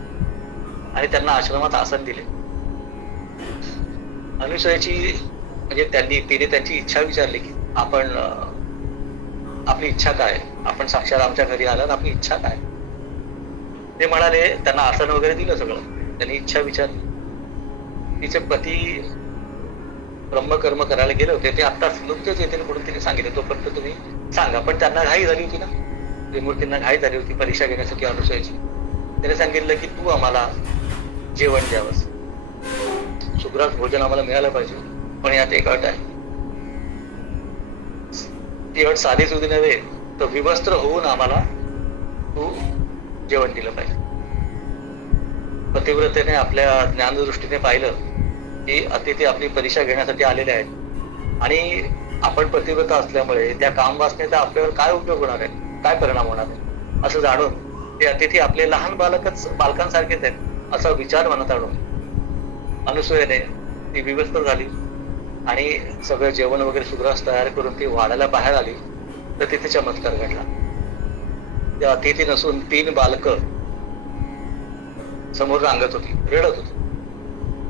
आणि त्यांना आश्रमात आसन दिले. अनुसूयाची म्हणजे तिने त्यांची इच्छा विचारली की आपण, आपली इच्छा काय, आपण साक्षात आमच्या घरी आलात, आपली इच्छा काय. ते म्हणाले, त्यांना आसन वगैरे दिलं सगळं. त्यांनी इच्छा विचारली. तिचे पती ब्रह्मकर्म करायला गेले होते, ते आत्ताच नुकतेच येतील म्हणून तिने सांगितले, तोपर्यंत तुम्ही सांगा. पण त्यांना घाई झाली होती ना, त्रिमूर्तींना घाई झाली होती परीक्षा घेण्यासाठी अनुसूयाची. त्याने सांगितलं की तू आम्हाला जेवण द्यावंस, सुग्रास भोजन आम्हाला मिळालं पाहिजे. पण यात एक अट आहे. ती अट साधी सुधी नव्हे, तर विवस्त्र होऊन आम्हाला तू जेवण दिलं पाहिजे. पतिव्रतेने आपल्या ज्ञानदृष्टीने पाहिलं की अतिथी आपली परीक्षा घेण्यासाठी आलेले आहेत आणि आपण पतिव्रता असल्यामुळे त्या कामवासनेचा आपल्यावर काय उपयोग होणार आहे, काय परिणाम होणार आहे असं जाणून ते अतिथी आपले लहान बालकांसारखेच आहेत असा विचार मनात आणून अनुसूयाने ती विवस्था झाली आणि सगळं जेवण वगैरे सुग्रास तयार करून ती वाड्याला बाहेर आली. तर तिथे चमत्कार घडला. त्या अतिथी नसून 3 बालकं समोर रांगत होती, रडत होती.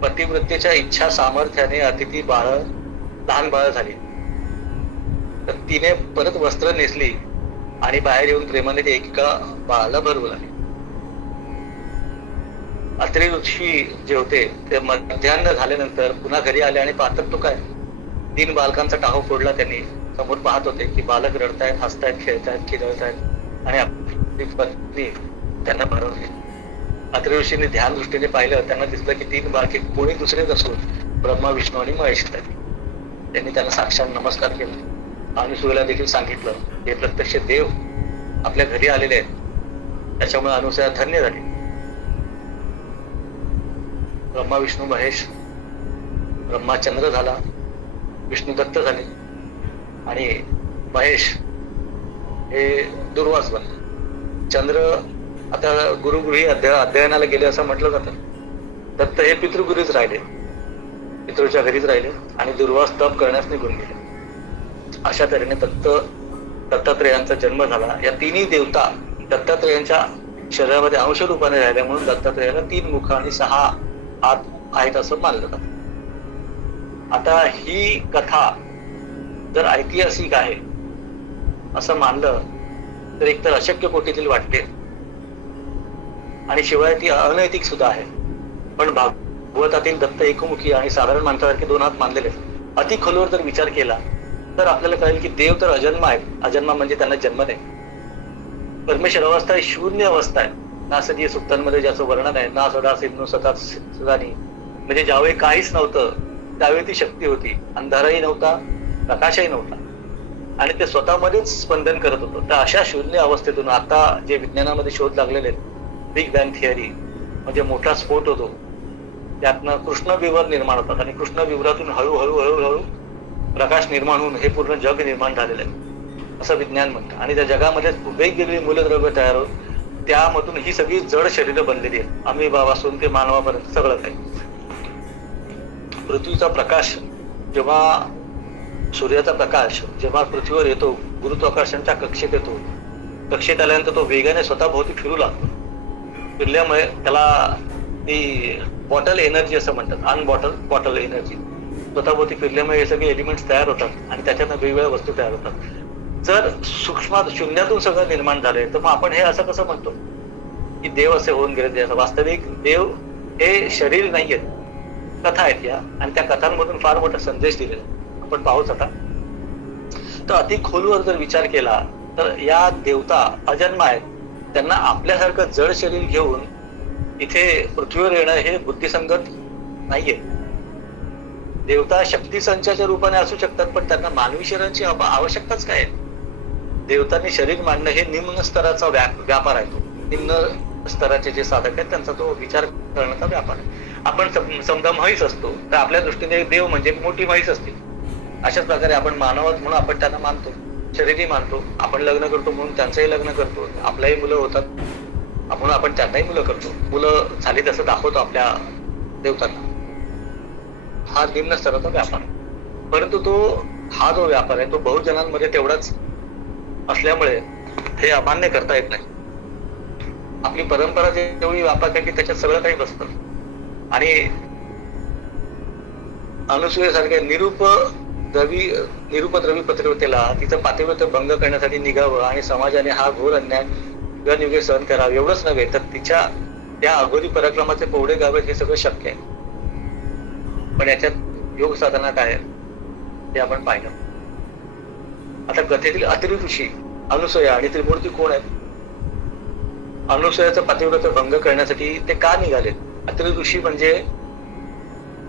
पतिव्रतेच्या इच्छा सामर्थ्याने अतिथी लहान बाळ झाली. तर तिने परत वस्त्र नेसली आणि बाहेर येऊन प्रेमाने ते एका बाळाला भरवू लागली. अत्री ऋषी जे होते ते मध्यान्ह झाल्यानंतर पुन्हा घरी आले आणि पाहतात तो काय 3 बालकांचा टाहो फोडला. त्यांनी समोर पाहत होते की बालक रडतायत, हसतायत, खेळतायत, खिदळतायत आणि आपली पत्नी त्यांना भरवली. अत्री ऋषीने ध्यान दृष्टीने पाहिलं, त्यांना दिसलं की 3 बालके कोणी दुसरेच असून ब्रह्मा, विष्णू आणि महेश आहेत. त्यांनी त्यांना साक्षात नमस्कार केला आणि सूर्याला देखील सांगितलं हे प्रत्यक्ष देव आपल्या घरी आलेले आहेत, त्याच्यामुळे अनुसूया धन्य झाली. ब्रह्मा, विष्णू, महेश ब्रह्मा चंद्र झाला, विष्णू दत्त झाले आणि महेश हे दुर्वास बनले. चंद्र आता गुरुगृही अध्ययनाला गेले असं म्हटलं जातं. दत्त हे पितृगुरूच राहिले, पितृच्या घरीच राहिले आणि दुर्वास तप करण्यास निघून गेले. अशा तऱ्हेने दत्तात्रेयांचा जन्म झाला. या तिन्ही देवता दत्तात्रेयांच्या शरीरामध्ये अंश रूपाने राहिल्या म्हणून दत्तात्रेयाला 3 मुख आणि 6 हात आहेत असं मानलं जातं. आता ही कथा जर ऐतिहासिक आहे असं मानलं तर एकतर अशक्य कोटीतील वाटते आणि शिवाय ती अनैतिक सुद्धा आहे. पण भागवतातील दत्त एकमुखी आणि साधारण माणसासारखे 2 हात मानलेले. अति खोलवर जर विचार केला तर आपल्याला कळेल की देव तर अजन्म आहेत. अजन्म म्हणजे त्यांना जन्म नाही. परमेश्वर अवस्था ही शून्य अवस्था आहे. ना सजीव सुक्तांमध्ये ज्याचं वर्णन आहे, ना सदा सिद्ध सदा सदानी, म्हणजे ज्यावेळी काहीच नव्हतं त्यावेळी ती शक्ती होती. अंधारही नव्हता, प्रकाशही नव्हता आणि ते स्वतःमध्येच स्पंदन करत होतं. तर अशा शून्य अवस्थेतून आता जे विज्ञानामध्ये शोध लागलेले आहेत, बिग बँग थिअरी म्हणजे मोठा स्फोट होतो, त्यातनं कृष्णविवर निर्माण होतात आणि कृष्णविवरातून हळूहळू हळूहळू प्रकाश निर्माण होऊन हे पूर्ण जग निर्माण झालेलं आहे असं विज्ञान म्हणतं. आणि त्या जगामध्ये वेगवेगळी मूलद्रव्य तयार होत, त्यामधून ही सगळी जड शरीरं बनलेली आहेत. अमिबापासून ते मानवापर्यंत सगळं काही. पृथ्वीचा प्रकाश जेव्हा सूर्याचा प्रकाश जेव्हा पृथ्वीवर येतो, गुरुत्वाकर्षणच्या कक्षेत येतो, कक्षेत आल्यानंतर तो वेगाने स्वतः भोवती फिरू लागतो. फिरल्यामुळे त्याला ती बॉटल एनर्जी असं म्हणतात, बॉटल एनर्जी स्वतःभोवती फिरल्यामुळे हे सगळे एलिमेंट्स तयार होतात आणि त्याच्यानं वेगवेगळ्या वस्तू तयार होतात. जर सूक्ष्म शून्यातून सगळं निर्माण झालंय तर मग आपण हे असं कसं म्हणतो की देव असे होऊन गेले? वास्तविक देव हे शरीर नाहीयेत, कथा आहेत या, आणि त्या कथांमधून फार मोठा संदेश दिलेला आपण पाहूच. आता तर अति खोलवर जर विचार केला तर या देवता अजन्म आहेत. त्यांना आपल्यासारखं जड शरीर घेऊन इथे पृथ्वीवर येणं हे बुद्धिसंगत नाहीये. देवता शक्ती संचाच्या रूपाने असू शकतात, पण त्यांना मानवी शरीराची आवश्यकताच काय आहे? देवतांनी शरीर मांडणं हे निम्न स्तराचा व्यापार आहे. तो निम्न स्तराचे जे साधक आहेत त्यांचा तो विचार करण्याचा व्यापार आहे. आपण समजा म्हैस असतो तर आपल्या दृष्टीने देव म्हणजे मोठी म्हैस असते. अशाच प्रकारे आपण मानव म्हणून आपण त्यांना मानतो, शरीरही मानतो. आपण लग्न करतो म्हणून त्यांचंही लग्न करतो. आपल्याही मुलं होतात म्हणून आपण त्यांनाही मुलं करतो. मुलं झाली तसं दाखवतो आपल्या देवतांना. हा निम्न स्तराचा व्यापार. परंतु हा जो व्यापार आहे तो बहुजनांमध्ये तेवढाच असल्यामुळे हे अमान्य करता येत नाही. आपली परंपरा जेवढी व्यापक आहे की त्याच्यात सगळं काही बसतं. आणि अनसूयेसारख्या निरुपद्रवी पतिव्रतेला तिचं पातिव्रत्य भंग करण्यासाठी निघावं आणि समाजाने हा घोर अन्याय युगानुयुगे सहन करावं एवढंच नव्हे तर तिच्या त्या अघोरी पराक्रमाचे पोवडे गावेत हे सगळं शक्य आहे. पण याच्यात योग साधना काय आहे हे आपण पाहिलं. आता कथेतील अत्रि ऋषी अनुसूया आणि त्रिमूर्ती कोण आहेत? अनुसूयाचं पातिव्रत्य भंग करण्यासाठी ते का निघाले? अत्रि ऋषी म्हणजे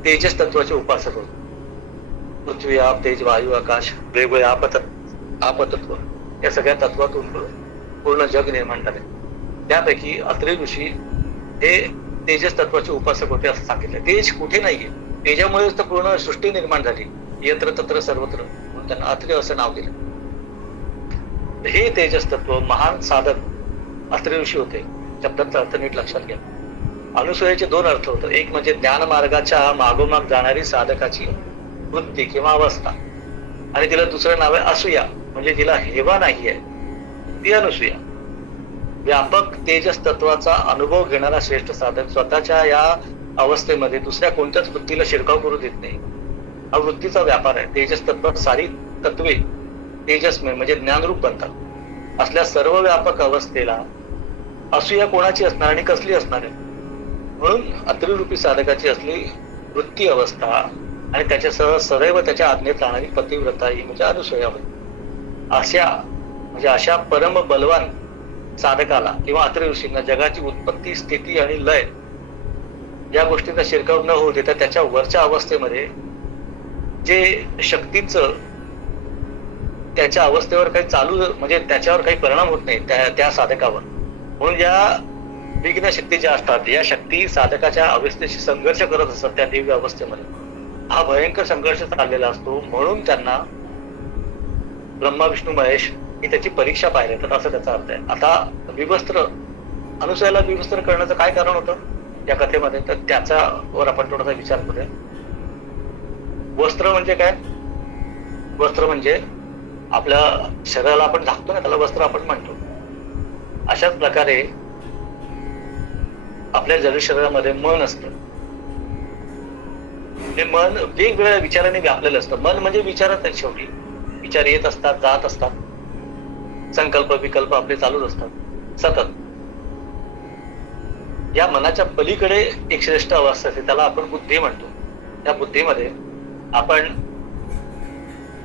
तेजस तत्वाचे उपासक होते. पृथ्वी, आप, तेज, वायू, आकाश, वेगवेगळे आपतत्व या सगळ्या तत्वातून पूर्ण जग निर्माण झाले. त्यापैकी अत्रि ऋषी हे तेजस तत्वाचे उपासक होते असं सांगितलं. तेज कुठे नाहीये, तेजामुळेच तर पूर्ण सृष्टी निर्माण झाली. यत्र तत्र सर्वत्र म्हणून त्यांना अत्रि असं नाव दिलं. हे तेजस तत्व महान साधक अत्रि ऋषी होते. शब्दाचा अर्थ नीट लक्षात घ्या. अनुसूयाचे 2 अर्थ होतात. एक म्हणजे ज्ञान मार्गाच्या मागोमाग जाणारी साधकाची वृत्ती किंवा अवस्था, आणि तिला दुसरं नाव आहे असूया, म्हणजे जिला हेवा नाहीये ती अनुसूया. व्यापक तेजस तत्वाचा अनुभव घेणारा श्रेष्ठ साधक स्वतःच्या या अवस्थेमध्ये दुसऱ्या कोणत्याच वृत्तीला शिरकाव करू देत नाही. हा वृत्तीचा व्यापार आहे. तेजस तत्वात सारी तत्वे तेजस्मय म्हणजे ज्ञानरूप बनतात. असल्या सर्व व्यापक अवस्थेला असूया कोणाची असणार आणि कसली असणार आहे? म्हणून अत्रिरूपी साधकाची असली वृत्ती अवस्था आणि त्याच्यासह सदैव त्याच्या आज्ञेत राहणारी पतिव्रता ही म्हणजे अनुसूया होती. अशा परम बलवान साधकाला किंवा अत्रि ऋषींना जगाची उत्पत्ती, स्थिती आणि लय या गोष्टींचा शिरकाव न होऊ देता त्याच्या वरच्या अवस्थेमध्ये जे शक्तीचं त्याच्या अवस्थेवर काही चालू म्हणजे त्याच्यावर काही परिणाम होत नाही त्या साधकावर. म्हणून या विघ्न शक्ती ज्या असतात या शक्ती साधकाच्या अवस्थेशी संघर्ष करत असतात त्या दिव्य अवस्थेमध्ये. हा भयंकर संघर्ष चाललेला असतो, म्हणून त्यांना ब्रह्मा विष्णू महेश ही त्याची परीक्षा पाहिली तर असं त्याचा अर्थ आहे. आता विवस्त्र, अनुसयाला विवस्त्र करण्याचं काय कारण होतं या कथेमध्ये, तर त्याच्यावर आपण थोडासा विचार करूया. वस्त्र म्हणजे काय? वस्त्र म्हणजे आपल्या शरीराला आपण झाकतो ना, त्याला वस्त्र आपण म्हणतो. अशाच प्रकारे आपल्या जड शरीरामध्ये मन असतं. हे मन वेगवेगळ्या विचाराने व्यापलेलं असतं. मन म्हणजे विचारच आहे शेवटी. विचार येत असतात, जात असतात, संकल्प विकल्प आपले चालूच असतात सतत. या मनाच्या पलीकडे एक श्रेष्ठ अवस्था असते, त्याला आपण बुद्धी म्हणतो. त्या बुद्धीमध्ये आपण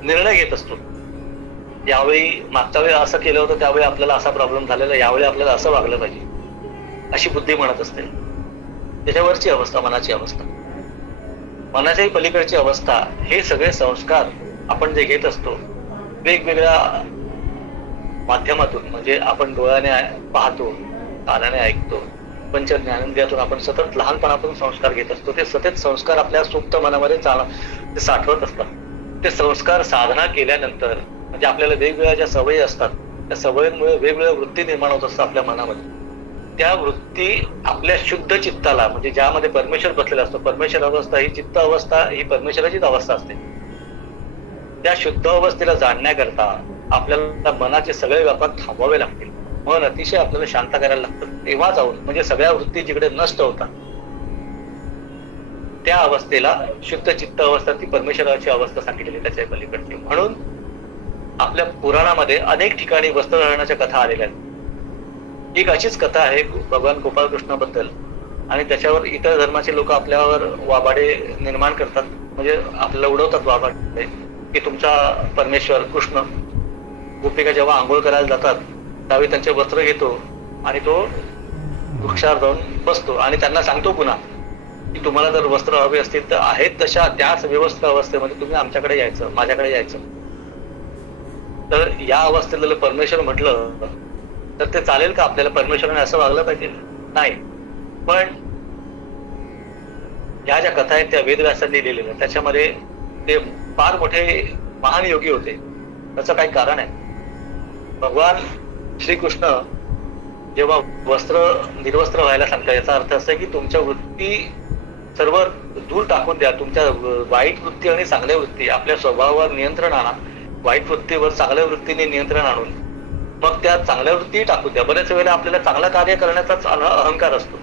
निर्णय घेत असतो. यावेळी मागच्या वेळी असं केलं होतं, त्यावेळी आपल्याला असा प्रॉब्लेम झालेला, यावेळी आपल्याला असं वागलं पाहिजे, अशी बुद्धी म्हणत असते. त्याच्यावरची अवस्था मनाची अवस्था. मनाच्याही पलीकडची अवस्था हे सगळे संस्कार आपण जे घेत असतो वेगवेगळ्या माध्यमातून, म्हणजे आपण डोळ्याने पाहतो, कानाने ऐकतो, पंच ज्ञानेंद्रियातून आपण सतत लहानपणापासून संस्कार घेत असतो. ते सतत संस्कार आपल्या सुप्त मनामध्ये ते साठवत असतात. ते संस्कार साधना केल्यानंतर म्हणजे आपल्याला वेगवेगळ्या ज्या सवयी असतात त्या सवयींमुळे वेगवेगळ्या वृत्ती निर्माण होत असतात आपल्या मनामध्ये. त्या वृत्ती आपल्या शुद्ध चित्ताला, म्हणजे ज्यामध्ये परमेश्वर बसलेला असतो, परमेश्वर अवस्था ही चित्त अवस्था ही परमेश्वराचीच अवस्था असते. त्या शुद्ध अवस्थेला जाणण्याकरता आपल्याला मनाचे सगळे व्यापार थांबवावे लागतील. मन अतिशय आपल्याला शांत करायला लागतं. तेव्हा जाऊन म्हणजे सगळ्या वृत्ती जिकडे नष्ट होतात त्या अवस्थेला शुद्ध चित्त अवस्था, ती परमेश्वराची अवस्था सांगितलेली त्याच्या पलीकडची. म्हणून आपल्या पुराणामध्ये अनेक ठिकाणी वस्त्र हरणाच्या कथा आलेल्या आहेत. एक अशीच कथा आहे भगवान गोपाळकृष्णाबद्दल, आणि त्याच्यावर इतर धर्माचे लोक आपल्यावर वाबाडे निर्माण करतात, म्हणजे आपल्याला उडवतात वाबाडे, की तुमचा परमेश्वर कृष्ण गोपिका जेव्हा आंघोळ करायला जातात त्यावेळी त्यांचे वस्त्र घेतो आणि तो वृक्षावर जाऊन बसतो आणि त्यांना सांगतो पुन्हा की तुम्हाला जर वस्त्र हवे असतील तर आहेत तशा त्याच व्यवस्थित अवस्थेमध्ये तुम्ही आमच्याकडे यायचं, माझ्याकडे यायचं. तर या अवस्थेला परमेश्वर म्हटलं तर ते चालेल का? आपल्याला परमेश्वराने असं वागलं पाहिजे? नाही. पण ह्या ज्या कथा आहेत त्या वेदव्यासांनी लिहिलेल्या, त्याच्यामध्ये ते फार मोठे महान योगी होते. त्याचं काही कारण आहे. भगवान श्रीकृष्ण जेव्हा निर्वस्त्र व्हायला सांगतात, याचा अर्थ असा आहे की तुमच्या वृत्ती सर्व दूर टाकून द्या. तुमच्या वाईट वृत्ती आणि चांगल्या वृत्ती, आपल्या स्वभावावर नियंत्रण आणा. वाईट वृत्तीवर चांगल्या वृत्तीने नियंत्रण आणून मग त्या चांगल्या वृत्ती टाकून द्या. बऱ्याच वेळेला आपल्याला चांगलं कार्य करण्याचाच अहंकार असतो,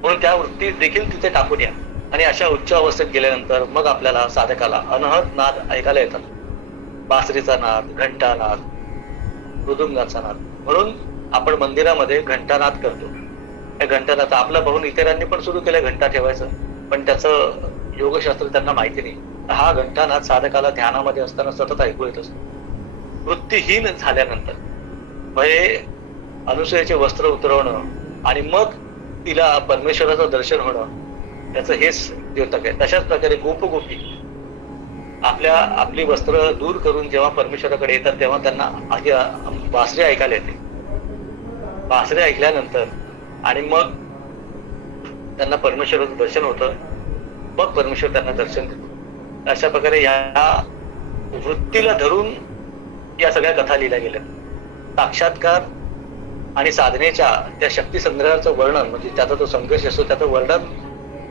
म्हणून त्या वृत्ती देखील तिथे टाकून या. आणि अशा उच्च अवस्थेत गेल्यानंतर मग आपल्याला साधकाला अनहद नाद ऐकायला येतात. बासरीचा नाद, घंटानाद, मृदुंगाचा नाद. म्हणून आपण मंदिरामध्ये घंटानाद करतो. या घंटानाद आपलं बघून इतरांनी पण सुरू केलं घंटा ठेवायचं, पण त्याचं योगशास्त्र त्यांना माहिती नाही. हा घंटानाद साधकाला ध्यानामध्ये असताना सतत ऐकू येत असतो. वृत्तीहीन झाल्यानंतर म्हणजे अनुसूयाचे वस्त्र उतरवणं आणि मग तिला परमेश्वराचं दर्शन होणं, त्याचं हेच द्योतक आहे. तशाच प्रकारे गोपगोपी आपली वस्त्र दूर करून जेव्हा परमेश्वराकडे येतात तेव्हा त्यांना आधी बासरी ऐकायला येते. बासरी ऐकल्यानंतर आणि मग त्यांना परमेश्वराचं दर्शन होतं, मग परमेश्वर त्यांना दर्शन देतो. अशा प्रकारे या वृत्तीला धरून या सगळ्या कथा लिहिल्या गेल्या. साक्षात्कार आणि साधनेच्या त्या शक्ती संग्रहाचं वर्णन, म्हणजे त्याचा तो संघर्ष असतो, त्याचं वर्णन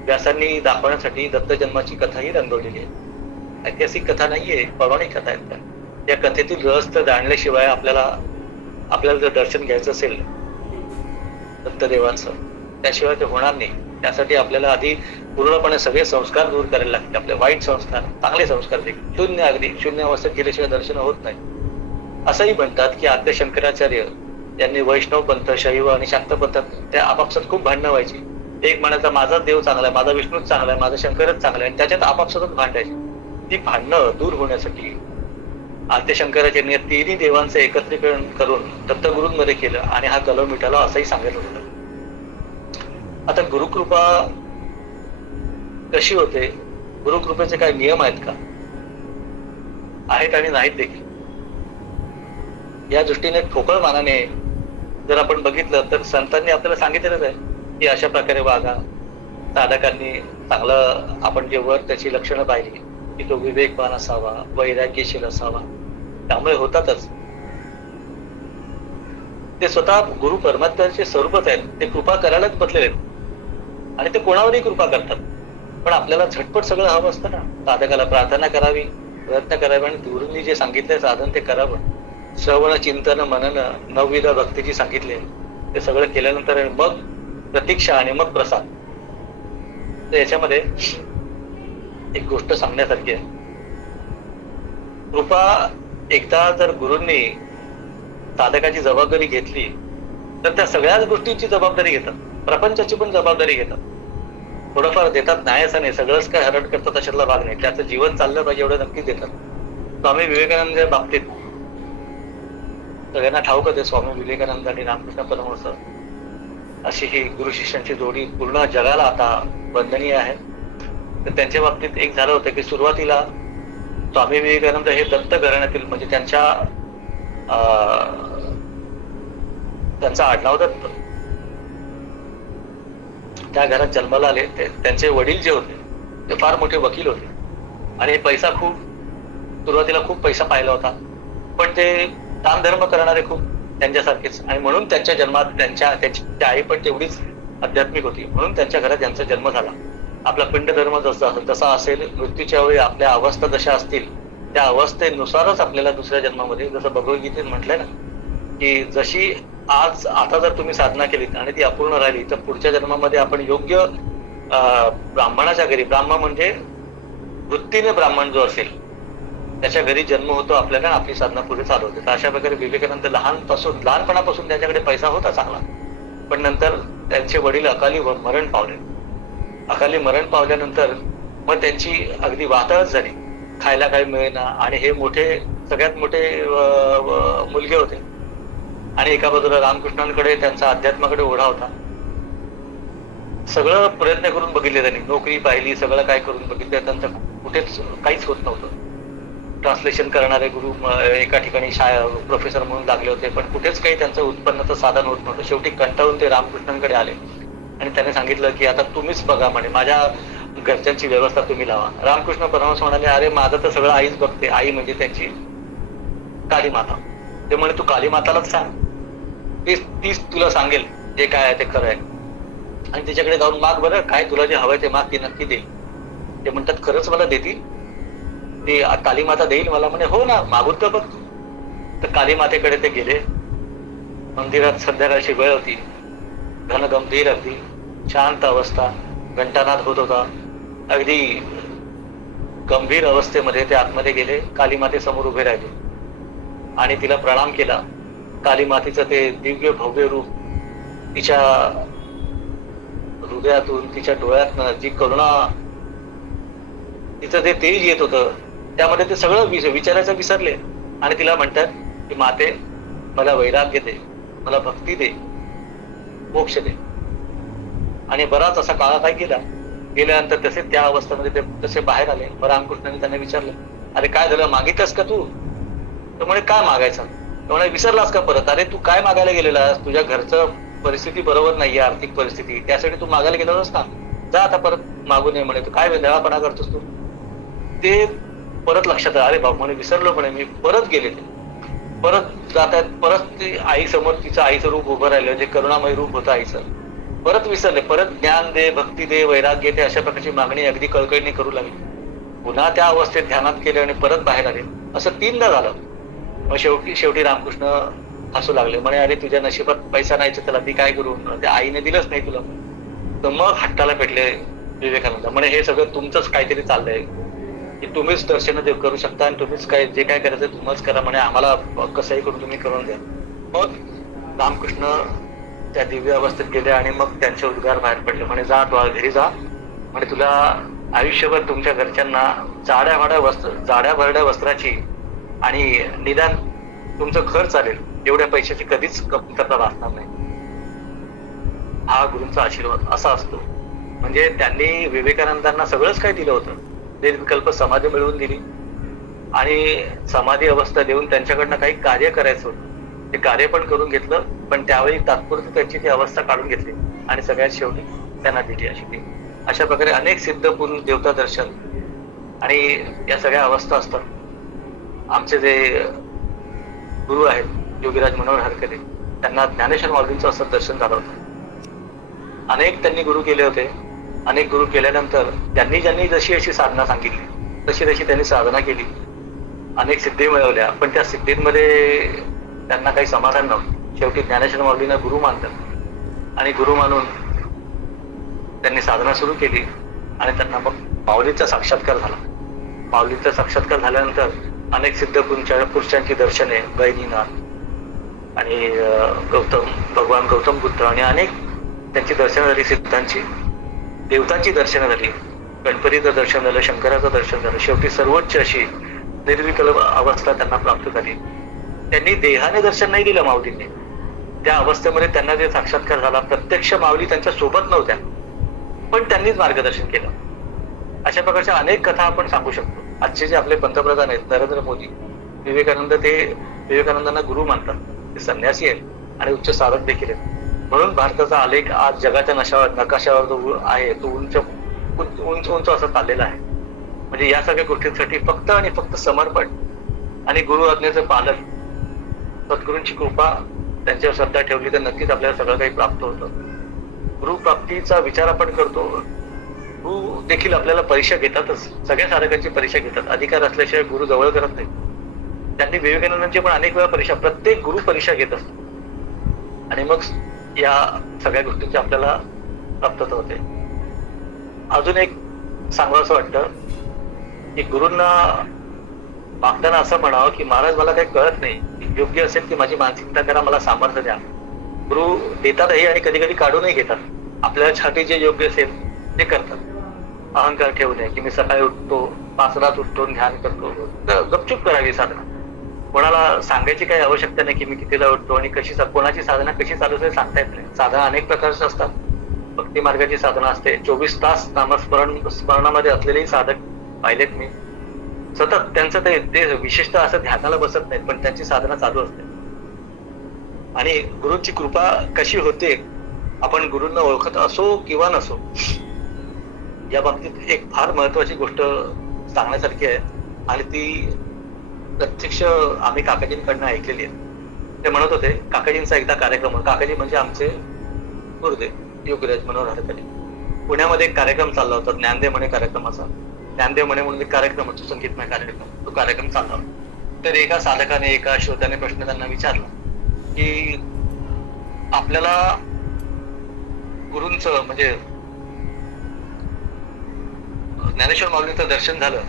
व्यासांनी दाखवण्यासाठी दत्त जन्माची कथा ही रंगवलेली आहे. ऐतिहासिक कथा नाहीये, पौराणिक कथा आहेत. त्या कथेतील रहस्य जाणल्याशिवाय आपल्याला जर दर्शन घ्यायचं असेल दत्तदेवांचं, त्याशिवाय ते होणार नाही. त्यासाठी आपल्याला आधी पूर्णपणे सगळे संस्कार दूर करायला लागते. आपले वाईट संस्कार, चांगले संस्कार देखील. शून्य, अगदी शून्य अवस्थेत गेल्याशिवाय दर्शन होत नाही. असंही म्हणतात की आद्य शंकराचार्य यांनी वैष्णव पंथ, शैव आणि शाक्त पंथात त्या आपापसात खूप भांडणं व्हायची. एक म्हणायचा माझा देव चांगला आहे, माझा विष्णूच चांगला आहे, माझा शंकरच चांगला आहे, आणि त्याच्यात आपापसातच भांडायची. ती भांडणं दूर होण्यासाठी आद्य शंकराचार्यांनी तिन्ही देवांचं एकत्रीकरण करून दत्तगुरूंमध्ये केलं आणि हा कलह मिटाला असंही सांगितलं होतं. आता गुरुकृपा कशी होते? गुरुकृपेचे काही नियम आहेत का? आहेत आणि नाहीत देखील. या दृष्टीने ठोकळ मानाने जर आपण बघितलं तर संतांनी आपल्याला सांगितलेलंच आहे की अशा प्रकारे वागा. साधकांनी चांगलं आपण जे वर त्याची लक्षणं पाहिली की तो विवेकवान असावा, वैराग्यशील असावा. त्यामुळे होतातच. ते स्वतः गुरु परमात्म्याचे स्वरूपच आहेत. ते कृपा करायलाच बसलेले आहेत आणि ते कोणावरही कृपा करतात. पण आपल्याला झटपट सगळं हवं असतं ना. साधकाला प्रार्थना करावी, प्रयत्न करावे आणि गुरूंनी जे सांगितलंय साधन ते करावं. श्रवण, चिंतन, मनन, नवविध भक्तीची सांगितले ते सगळं केल्यानंतर मग प्रतीक्षा आणि मग प्रसाद. तर याच्यामध्ये एक गोष्ट सांगण्यासारखी आहे. कृपा एकदा जर गुरूंनी साधकाची जबाबदारी घेतली तर त्या सगळ्याच गोष्टींची जबाबदारी घेतात, प्रपंचाची पण जबाबदारी घेतात. थोडंफार देतात नाही असं नाही, सगळंच काय हरण करतात अशातला भाग नाही. त्याचं जीवन चाललं पाहिजे एवढं नक्कीच देतात. स्वामी विवेकानंद बाबतीत सगळ्यांना ठाऊक होते. स्वामी विवेकानंद आणि रामकृष्ण परमहंस अशी ही गुरु शिष्यांची जोडी पूर्ण जगाला आता वंदनीय आहे. तर त्यांच्या बाबतीत एक झालं होतं की सुरुवातीला स्वामी विवेकानंद हे दत्त घराण्यातील, म्हणजे त्यांचं आडनाव दत्त, त्या घरात जन्माला आले. त्यांचे वडील जे होते ते फार मोठे वकील होते आणि पैसा खूप, सुरुवातीला खूप पैसा पाहिला होता. पण ते दानधर्म करणारे खूप त्यांच्यासारखेच, आणि म्हणून त्यांच्या जन्मात त्यांची आई पण तेवढीच आध्यात्मिक होती. म्हणून त्यांच्या घरात त्यांचा जन्म झाला. आपला पिंड धर्म जसा असेल, मृत्यूच्या वेळी आपल्या अवस्था जशा असतील त्या अवस्थेनुसारच आपल्याला दुसऱ्या जन्मामध्ये, जसं भगवद्गीतेत म्हटलंय ना की जशी आता जर तुम्ही साधना केलीत आणि ती अपूर्ण राहिली तर पुढच्या जन्मामध्ये आपण योग्य ब्राह्मणाच्या घरी, ब्राह्मण म्हणजे वृत्तीने ब्राह्मण जो असेल त्याच्या घरी जन्म होतो आपल्याला, आपली साधना पुढे चालू होते. तर अशा प्रकारे विवेकानंद लहानपणापासून त्यांच्याकडे पैसा होता चांगला. पण नंतर त्यांचे वडील अकाली मरण पावले. अकाली मरण पावल्यानंतर मग त्यांची अगदी वाताळच झाली, खायला काही मिळेना. आणि हे सगळ्यात मोठे मुलगे होते आणि एका बाजूला रामकृष्णांकडे त्यांचा अध्यात्माकडे ओढा होता. सगळं प्रयत्न करून बघितले त्यांनी, नोकरी पाहिली, सगळं काय करून बघितलं, त्यांचं कुठेच काहीच होत नव्हतं. ट्रान्सलेशन करणारे गुरु एका ठिकाणी प्रोफेसर म्हणून लागले होते, पण कुठेच काही त्यांचं उत्पन्नाचं साधन होत नव्हतं. शेवटी कंटाळून ते रामकृष्णांकडे आले आणि त्याने सांगितलं की आता तुम्हीच बघा म्हणे, माझ्या घरच्यांची व्यवस्था तुम्ही लावा. रामकृष्ण परमहंस म्हणाले, अरे माझं तर सगळं आईच बघते. आई म्हणजे त्यांची काली माता. ते म्हणे तू काली मातालाच सांग, तीच तुला सांगेल जे काय आहे ते खरं आहे. आणि तिच्याकडे जाऊन माग, बरं काय तुला जे हवंय ते माग, ती नक्की देईल. ते म्हणतात खरंच मला देतील, ती काली माता देईल मला? म्हणे हो ना, मागून तर बघ. तर काली मातेकडे ते गेले. मंदिरात संध्याकाळची वेळ होती, घनगंभीर अगदी शांत अवस्था, घंटानाद होत होता. अगदी गंभीर अवस्थेमध्ये ते आतमध्ये गेले, काली मातेसमोर उभे राहिले आणि तिला प्रणाम केला. काली मातेचं ते दिव्य भव्य रूप, तिच्या हृदयातून, तिच्या डोळ्यातनं जी करुणा, तिचं ते तेज येत होतं, त्यामध्ये ते सगळं विचारायचं विसरले. आणि तिला म्हणतात की माते, मला वैराग्य दे, मला भक्ती दे, मोक्ष दे. आणि बराच असा काळा काय गेल्यानंतर तसे त्या अवस्थेमध्ये ते तसे बाहेर आले. रामकृष्णांनी त्यांना विचारलं, अरे काय झालं, मागितलंस का तू? तर म्हणे काय मागायचं? म्हणे विसरलास का परत? अरे तू काय मागायला गेलेलास? तुझ्या घरचं परिस्थिती बरोबर नाहीये, आर्थिक परिस्थिती, त्यासाठी तू मागायला गेलेलास ना, जा आता परत मागू नये म्हणे. तू काय वेदळापणा करतोस तू? ते परत लक्षात आलं, अरे बाबा म्हणे विसरलो म्हणे मी. परत गेले ते, परत जातात, परत ती आई समोर तिचं आईचं रूप उभं राहिलं, जे करुणामय रूप होतं आईचं. परत विसरले, परत ज्ञान दे, भक्ती दे, वैराग्य दे, अशा प्रकारची मागणी अगदी कळकळीने करू लागली. पुन्हा त्या अवस्थेत ध्यानात केले आणि परत बाहेर आले. असं 3दा झालं. मग शेवटी रामकृष्ण हसू लागले, म्हणे अरे तुझ्या नशिबात पैसा नाही, त्याला ती काय करू, त्या आईने दिलंच नाही तुला. तर मग हट्टाला पेटले विवेकानंद, म्हणे हे सगळं तुमचंच काहीतरी चाललंय, की तुम्हीच दर्शन करू शकता आणि तुम्हीच जे काय करायचं तुम्हीच करा म्हणे, आम्हाला कसंही करून तुम्ही करून द्या. मग रामकृष्ण त्या दिव्य अवस्थेत गेले आणि मग त्यांचे उद्गार बाहेर पडले, म्हणे जा तू घरी जा, म्हणे तुला आयुष्यभर तुमच्या घरच्यांना जाड्या भरड्या वस्त्राची आणि निदान तुमचं घर चालेल एवढ्या पैशाची कधीच कमतरता भासणार नाही. हा गुरूंचा आशीर्वाद असा असतो. म्हणजे त्यांनी विवेकानंदांना सगळंच काही दिलं होतं, निर्विकल्प समाधी मिळवून दिली आणि समाधी अवस्था देऊन त्यांच्याकडनं काही कार्य करायचं होतं, ते कार्य पण करून घेतलं. पण त्यावेळी तात्पुरती त्यांची ती अवस्था काढून घेतली आणि सगळ्यात शेवटी त्यांना दिली अशी. अशा प्रकारे अनेक सिद्ध पुरुष, देवता दर्शन आणि या सगळ्या अवस्था असतात. आमचे जे गुरु आहेत योगीराज मनोहर हरकते, त्यांना ज्ञानेश्वर माऊलींचं असं दर्शन झालं होतं. अनेक त्यांनी गुरु केले होते. अनेक गुरु केल्यानंतर ज्यांनी जशी अशी साधना सांगितली तशी त्यांनी साधना केली, अनेक सिद्धी मिळवल्या. पण त्या सिद्धींमध्ये त्यांना काही समाधान नव्हतं. शेवटी ज्ञानेश्वर माऊलींना गुरु मानतात आणि गुरु मानून त्यांनी साधना सुरू केली आणि त्यांना मग माऊलींचा साक्षात्कार झाला. माऊलींचा साक्षात्कार झाल्यानंतर अनेक सिद्ध पुरुषांची दर्शने, गहिनीनाथ आणि भगवान गौतम बुद्ध आणि अनेक त्यांची दर्शनं झाली. सिद्धांची, देवतांची दर्शनं झाली, गणपतीचं दर्शन झालं, शंकराचं दर्शन झालं. शेवटी सर्वोच्च अशी निर्विकल्प अवस्था त्यांना प्राप्त झाली. त्यांनी देहाने दर्शन नाही दिलं माऊलींनी. त्या अवस्थेमध्ये त्यांना जे साक्षात्कार झाला, प्रत्यक्ष माऊली त्यांच्या सोबत नव्हत्या पण त्यांनीच मार्गदर्शन केलं. अशा प्रकारच्या अनेक कथा आपण सांगू शकतो. आजचे जे आपले पंतप्रधान आहेत नरेंद्र मोदी, विवेकानंद, ते विवेकानंदांना गुरु मानतात. ते संन्यासी आहेत आणि उच्च साधक देखील आहेत. म्हणून भारताचा आलेख आज जगाच्या नकाशावर जो आहे तो उंच असा चाललेला आहे. म्हणजे या सगळ्या गोष्टींसाठी फक्त आणि फक्त समर्पण आणि गुरु आज्ञेचं पालन, सद्गुरूंची कृपा, त्यांच्यावर श्रद्धा ठेवली तर नक्कीच आपल्याला सगळं काही प्राप्त होतं. गुरु प्राप्तीचा विचार आपण करतो. गुरु देखील आपल्याला परीक्षा घेतातच. सगळ्या साधकांची परीक्षा घेतात. अधिकार असल्याशिवाय गुरु जवळ करत नाही. त्यांनी विवेकानंदांची पण अनेक वेळा परीक्षा, प्रत्येक गुरु परीक्षा घेत असतो आणि मग या सगळ्या गोष्टींची आपल्याला प्राप्तता होते. अजून एक सांगावं वाटतं की गुरूंना मागताना असं म्हणावं की महाराज मला काही कळत नाही, योग्य असेल की माझी मानसिकता करा, मला सामर्थ्य द्या. गुरु देतातही आणि कधी कधी काढूनही घेतात. आपल्यासाठी जे योग्य असेल ते करतात. अहंकार ठेवू नये की मी सकाळी उठतो, पाचरात उठतो, ध्यान करतो. गपचूप करावी साधना. कोणाला सांगायची काही आवश्यकता नाही की मी कितीला उठतो आणि कोणाची साधना कशी चालू आहे सांगता येत नाही. साधना अनेक प्रकारच्या असतात. भक्ती मार्गाची साधना असते. 24 तास स्मरणामध्ये असलेलेही साधक पाहिलेत मी. सतत त्यांचं ते विशिष्ट असं ध्यानाला बसत नाहीत पण त्यांची साधना चालू असते. आणि गुरूंची कृपा कशी होते, आपण गुरूंना ओळखत असो किंवा नसो, या बाबतीत एक फार महत्वाची गोष्ट सांगण्यासारखी आहे आणि ती प्रत्यक्ष आम्ही काकाजींकडनं ऐकलेली आहे. ते म्हणत होते, काकाजींचा एकदा कार्यक्रम, काकाजी म्हणजे आमचे गुरुदेव योगीराज मनोहर हरकते, पुण्यामध्ये एक कार्यक्रम चालला होता ज्ञानदेव म्हणे कार्यक्रमाचा. ज्ञानदेव म्हणे म्हणून एक कार्यक्रम होतो, संगीतमय कार्यक्रम. तो कार्यक्रम चालला होता. तर एका साधकाने, एका श्रोत्याने प्रश्न त्यांना विचारला की आपल्याला गुरूंचं म्हणजे ज्ञानेश्वर माऊलींचं दर्शन झालं,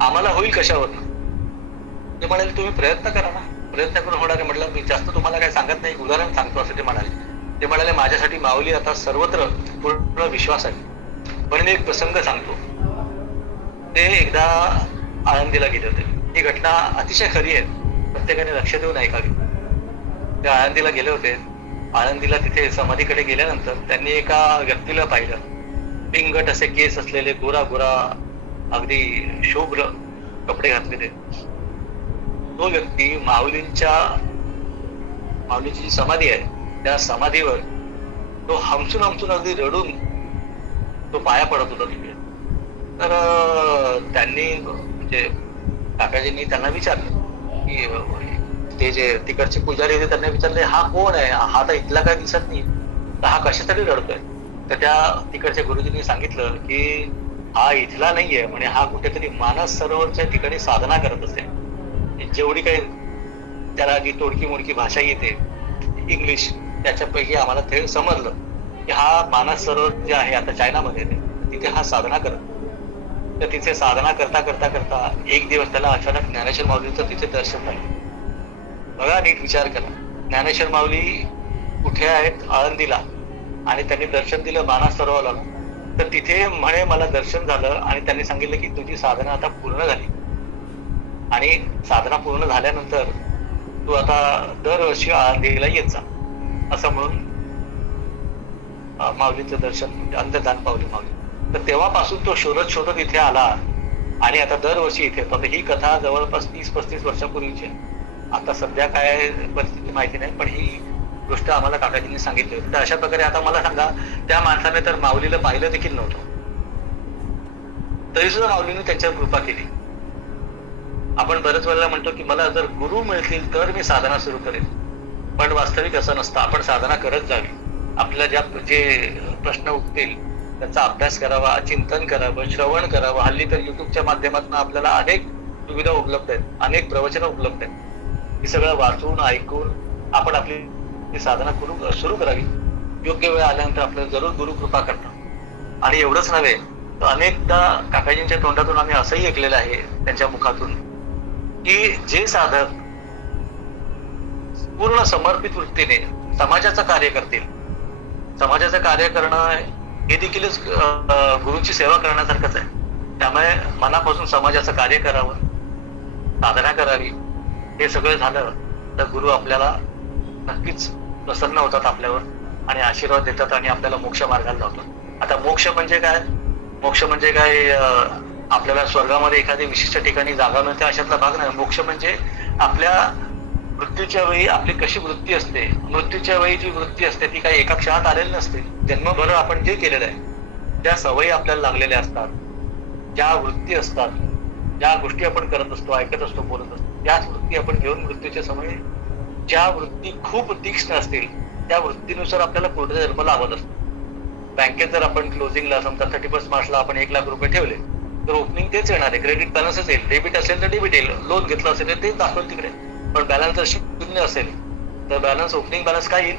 आम्हाला होईल कशावर? ते म्हणाले तुम्ही प्रयत्न करा ना. प्रयत्न करून होणार आहे. म्हटलं मी जास्त तुम्हाला काय सांगत नाही, उदाहरण सांगतो असं ते म्हणाले. ते म्हणाले माझ्यासाठी माऊली आता सर्वत्र पूर्ण विश्वास आहे. पण मी एक प्रसंग सांगतो. ते एकदा आळंदीला गेले होते. ही घटना अतिशय खरी आहे, प्रत्येकाने लक्ष देऊन ऐकावी. ते आळंदीला गेले होते. आळंदीला तिथे समाधीकडे गेल्यानंतर त्यांनी एका व्यक्तीला पाहिलं. पिंगट असे केस असलेले, गोरा गोरा, अगदी शुभ्र कपडे घातलेले. तो व्यक्ती माऊलींची जी समाधी आहे त्या समाधीवर तो हमसून अगदी रडून तो पाया पडत होता तिथे. तर त्यांनी म्हणजे काकाजींनी त्यांना विचारलं की ते जे तिकडचे पुजारी होते त्यांना विचारले हा कोण आहे, हा तर इथला काय दिसत नाही, तर हा कशासाठी रडतोय? तर त्या तिकडच्या गुरुजींनी सांगितलं की हा इथला नाहीये म्हणे, हा कुठेतरी मानस सरोवरच्या ठिकाणी साधना करत असेल. जेवढी काही त्याला जी तोडकी मोडकी भाषा येते इंग्लिश, त्याच्यापैकी आम्हाला ते समजलं की हा मानस सरोवर जे आहे आता चायनामध्ये तिथे हा साधना करत. तर तिथे साधना करता करता करता एक दिवस त्याला अचानक ज्ञानेश्वर माऊलींचं तिथे दर्शन झालं. बघा, नीट विचार करा. ज्ञानेश्वर माऊली कुठे आहेत? आळंदीला. आणि त्यांनी दर्शन दिलं मानस सरोवराला. तर तिथे म्हणे मला दर्शन झालं आणि त्यांनी सांगितलं की तुझी साधना आता पूर्ण झाली आणि साधना पूर्ण झाल्यानंतर तू आता दरवर्षी आळंदीला येत जा, असं म्हणून माऊलीचं दर्शन म्हणजे अंतर्धान पावली माऊली. तर तेव्हापासून तो शोधत इथे आला आणि आता दरवर्षी इथे येतो. ही कथा जवळपास 30-35 वर्षापूर्वीची. आता सध्या काय परिस्थिती माहिती नाही, पण ही गोष्ट आम्हाला काकाजींनी सांगितली. तर अशा प्रकारे आता मला सांगा, त्या माणसाने तर माऊलीला पाहिलं देखील नव्हतं. तरी सुद्धा माऊलींनी त्यांच्यावर कृपा केली. आपण बरेच वेळेला म्हणतो की मला जर गुरु मिळतील तर मी साधना सुरू करेन, पण वास्तविक असं नसतं. आपण साधना करत जावी. आपल्याला जे प्रश्न उठतील त्याचा अभ्यास करावा, चिंतन करावं, श्रवण करावं. हल्ली तर युट्यूबच्या माध्यमातून आपल्याला अनेक सुविधा उपलब्ध आहेत, अनेक प्रवचनं उपलब्ध आहेत. हे सगळं वाचून ऐकून आपण आपली साधना सुरू करावी. योग्य वेळ आल्यानंतर आपल्याला जरूर गुरु कृपा करतात. आणि एवढंच नव्हे तर अनेकदा काकाजींच्या तोंडातून आम्ही असंही ऐकलेलं आहे, त्यांच्या मुखातून, की जे साधक पूर्ण समर्पित वृत्तीने समाजाचं कार्य करतील, समाजाचं कार्य करणं हे देखीलच गुरुची सेवा करण्यासारखंच आहे. त्यामुळे मनापासून समाजाचं कार्य करावं, साधना करावी. हे सगळं झालं तर गुरु आपल्याला नक्कीच प्रसन्न होतात आपल्यावर आणि आशीर्वाद देतात आणि आपल्याला मोक्ष मार्गाला लावतात. आता मोक्ष म्हणजे काय? मोक्ष म्हणजे काय? आपल्याला स्वर्गामध्ये एखाद्या विशिष्ट ठिकाणी जागा मिळते अशातला भाग नाही. मोक्ष म्हणजे आपल्या मृत्यूच्या वेळी आपली कशी वृत्ती असते, मृत्यूच्या वेळी जी वृत्ती असते ती काही एका क्षणात आलेली नसते. जन्मभर आपण जे केलेलं आहे, ज्या सवयी आपल्याला लागलेल्या असतात, ज्या वृत्ती असतात, ज्या गोष्टी आपण करत असतो, ऐकत असतो, बोलत असतो, त्याच वृत्ती आपण घेऊन मृत्यूच्या समय ज्या वृत्ती खूप तीक्ष्ण असतील त्या वृत्तीनुसार आपल्याला पुढे जन्म लावत असतो. बँकेत जर आपण क्लोजिंगला समजा 31 मार्चला आपण 1 लाख रुपये ठेवले तर ओपनिंग तेच येणार आहे. क्रेडिट बॅलन्सच येईल. डेबिट असेल तर डेबिट येईल, लोन घेतलं असेल तर तेच दाखवेल तिकडे. पण बॅलन्स जर शून्य असेल तर बॅलन्स ओपनिंग बॅलन्स काय येईल?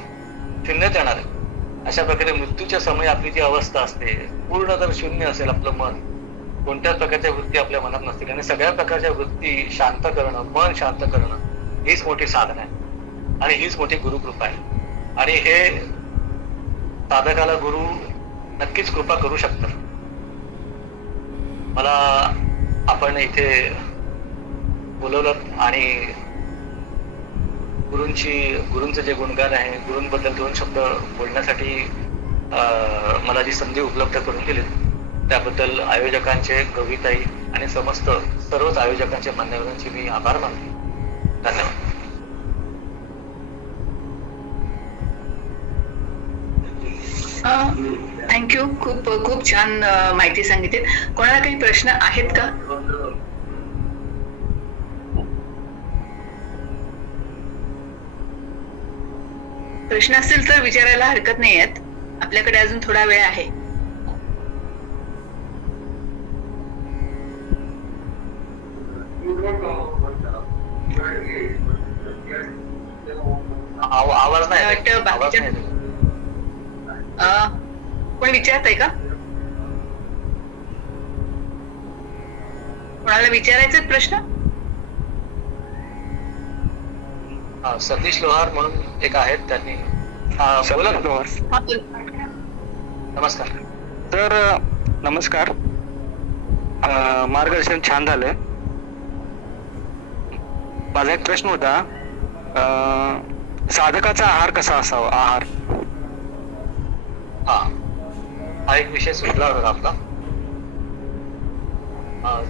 शून्यच येणार आहे. अशा प्रकारे मृत्यूच्या समय आपली जी अवस्था असते, पूर्ण जर शून्य असेल आपलं मन, कोणत्याच प्रकारच्या वृत्ती आपल्या मनात नसतील आणि सगळ्या प्रकारच्या वृत्ती शांत करणं, मन शांत करणं हीच मोठी साधना आहे आणि हीच मोठी गुरुकृपा आहे. आणि हे साधकाला गुरु नक्कीच कृपा करू शकतात. मला आपण इथे बोलवलं आणि गुरूंचं जे गुणगान आहे, गुरूंबद्दल 2 शब्द बोलण्यासाठी मला जी संधी उपलब्ध करून दिली त्याबद्दल आयोजकांचे, गौरीताई आणि सर्वच आयोजकांचे, मान्यवरांचे मी आभार मानतो. धन्यवाद. थँक्यू. खूप छान माहिती सांगितली. कोणाला काही प्रश्न आहेत का? प्रश्न असतील तर विचारायला हरकत नाही आहेत. आपल्याकडे अजून थोडा वेळ आहे. आवाज नाही. कोण विचारत आहे का? कोणाला विचारायचे प्रश्न? सतीश लोहार म्हणून एक आहेत, त्यांनी बोला. नमस्कार. तर नमस्कार. मार्गदर्शन छान झालंय. माझा एक प्रश्न होता, साधकाचा आहार कसा असावा? आहार हा एक विषय सुचला होता आपला.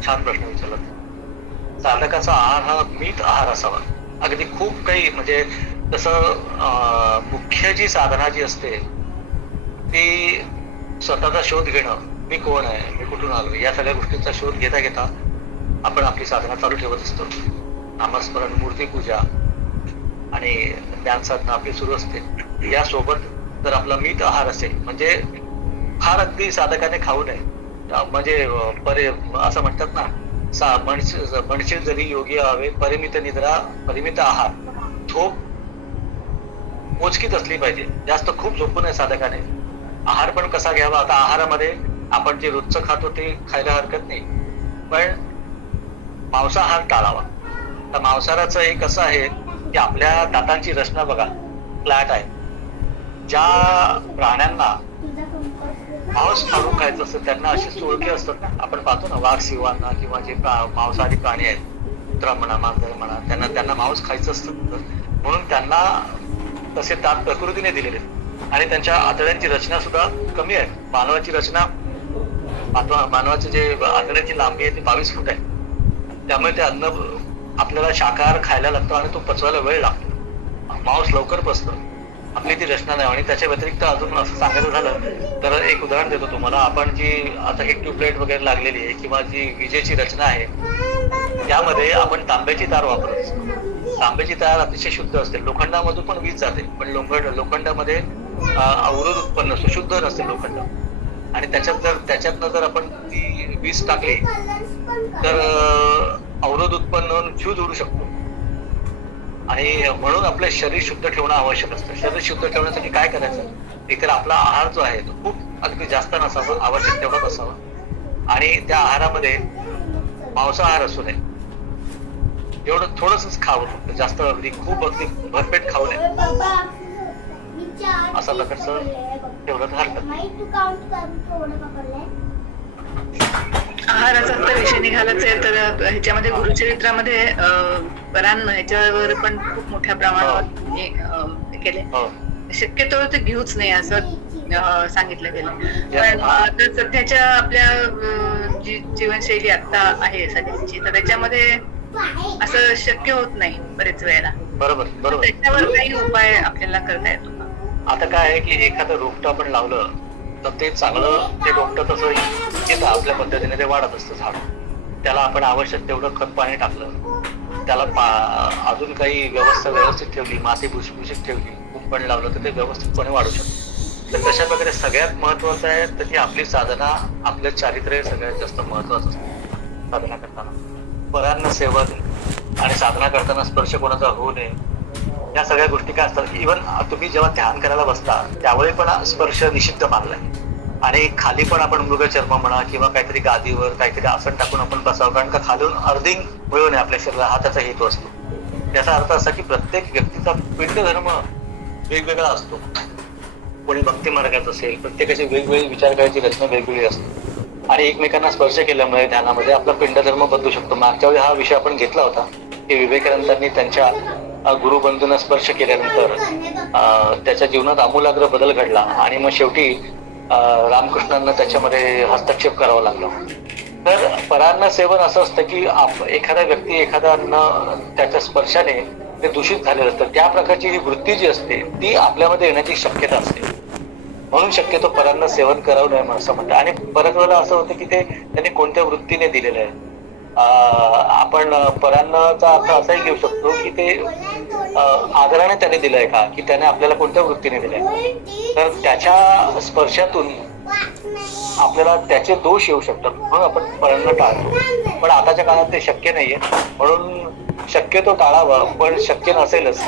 छान प्रश्न विचारला. साधकाचा आहार हा मीठ आहार असावा. अगदी खूप काही म्हणजे तसं मुख्य जी साधना जी असते ती स्वतःचा शोध घेणं, मी कोण आहे, मी कुठून आलो, या सगळ्या गोष्टींचा शोध घेता घेता आपण आपली साधना चालू ठेवत असतो. नामस्मरण, मूर्तीपूजा आणि ज्ञान साधना आपली सुरू असते. यासोबत जर आपला मीठ आहार असेल, म्हणजे फार अगदी साधकाने खाऊ नये, म्हणजे असं म्हणतात ना, म्हणशील जरी योगी हवे परिमित निद्रा परिमित आहार. झोप मोजकीच असली पाहिजे, जास्त खूप झोपू नये साधकाने. आहार पण कसा घ्यावा? आता आहारामध्ये आपण जे रोजचं खातो ते खायला हरकत नाही, पण मांसाहार टाळावा. तर मांसाहाराचं एक असं आहे की आपल्या दातांची रचना बघा, फ्लॅट आहे. ज्या प्राण्यांना मांस फाडून खायचं असतं त्यांना अशी सोळके असतात ना, आपण पाहतो ना, वाघ, सिंहांना किंवा जे मांसाहारी प्राणी आहेत, कुत्रा म्हणा, मांजर म्हणा, त्यांना मांस खायचं असतं म्हणून त्यांना तसे दात प्रकृतीने दिलेले आहेत आणि त्यांच्या आतड्यांची रचना सुद्धा कमी आहे. मानवाची रचना, मानवाची जे आतड्याची लांबी आहे ती 22 फूट आहे. त्यामुळे ते अन्न आपल्याला शाकाहार खायला लागतो आणि तो पचवायला वेळ लागतो. मांस लवकर पचतं. आपली ती रचना नाही. आणि त्याच्या व्यतिरिक्त अजून असं सांगायचं झालं तर एक उदाहरण देतो तुम्हाला. आपण जी आता ही ट्यूबलाईट वगैरे लागलेली आहे किंवा जी विजेची रचना आहे त्यामध्ये आपण तांब्याची तार वापरत असतो. तांब्याची तार अतिशय शुद्ध असते. लोखंडामधून पण वीज जाते, पण लोखंडामध्ये अवरोध उत्पन्न असतो, शुद्ध नसते लोखंड. आणि त्याच्यातनं जर आपण ती वीज टाकली तर अवरोध उत्पन्न होऊन फ्यूज उडू शकतो. आणि म्हणून आपलं शरीर शुद्ध ठेवणं आवश्यक असतं. शरीर शुद्ध ठेवण्यासाठी काय करायचं, एकतर आपला आहार जो आहे तो खूप अगदी जास्त नसावा, आवश्यक तेवढाच असावा. आणि त्या आहारामध्ये मांसाहार असू नये, एवढं थोडंसच खावं, फक्त जास्त अगदी खूप अगदी भरपेट खाऊ नये, असा प्रकारचं ठेवलं तर हरकत नाही. आहाराचा आता विषय निघालाच आहे, तर ह्याच्यामध्ये गुरुचरित्रामध्ये परान्न ह्याच्यावर पण खूप मोठ्या प्रमाणावर केले. शक्यतो ते घेऊच नाही असं सांगितलं गेलं. पण आता सध्याच्या आपल्या जी जीवनशैली आता आहे सध्याची, तर त्याच्यामध्ये असं शक्य होत नाही बरेच वेळेला. बरोबर. त्याच्यावर काही उपाय आपल्याला करता येतो का? आता काय आहे की एखादं रोपटं आपण लावलं तर ते चांगलं, ते रोपटं तसं येतं आपल्या पद्धतीने, ते वाढत असतं झाड. त्याला आपण आवश्यक तेवढं खत पाणी टाकलं, त्याला अजून काही व्यवस्था व्यवस्थित ठेवली, माती भुसभुशीत ठेवली, कुंपण लावलं तर ते व्यवस्थितपणे वाढू शकतं. तर तशा प्रकारे सगळ्यात महत्वाचं आहे तर ती आपली साधना, आपलं चारित्र्य सगळ्यात जास्त महत्वाचं असतं साधना करताना. परान्न सेवन आणि साधना करताना स्पर्श कोणाचा होऊ नये, या सगळ्या गोष्टी काय असतात. इव्हन तुम्ही जेव्हा ध्यान करायला बसता त्यावेळी पण स्पर्श निषिद्ध मानलाय. आणि खाली पण आपण मृगचर्म म्हणा किंवा काहीतरी गादीवर काहीतरी आसन टाकून आपण बसावं, कारण का खालून अर्धिंग मिळू नये आपल्या शरीराला, हा त्याचा हेतू असतो. याचा अर्थ असा की प्रत्येक व्यक्तीचा पिंड धर्म वेगवेगळा असतो. कोणी भक्ती मार्गात असेल, प्रत्येकाची वेगवेगळी विचार करायची रचना वेगवेगळी असते. आणि एकमेकांना स्पर्श केल्यामुळे ध्यानामध्ये आपला पिंड धर्म बदलू शकतो. मागच्या वेळी हा विषय आपण घेतला होता की विवेकानंदांनी त्यांच्या गुरुबंधूंना स्पर्श केल्यानंतर त्याच्या जीवनात आमूलाग्र बदल घडला आणि मग शेवटी रामकृष्णांना त्याच्यामध्ये हस्तक्षेप करावा लागला. तर परान्न सेवन असं असतं की एखादा व्यक्ती एखादा अन्न त्याच्या स्पर्शाने ते दूषित झालेलं असतं. त्या प्रकारची जी वृत्ती जी असते ती आपल्यामध्ये येण्याची शक्यता असते. म्हणून शक्यतो परान्न सेवन करावं नये असं म्हणतात. आणि बऱ्याच वेळेला असं होतं की ते त्यांनी कोणत्या वृत्तीने दिलेलं आहे. आपण परान्नचा अर्थ असाही घेऊ शकतो की ते आदराने त्याने दिलंय का, की त्याने आपल्याला कोणत्या वृत्तीने दिलंय. तर त्याच्या स्पर्शातून आपल्याला त्याचे दोष येऊ शकतात, म्हणून आपण परान्न टाळतो. पण आताच्या काळात ते शक्य नाहीये, म्हणून शक्यतो टाळावं. पण शक्य नसेलच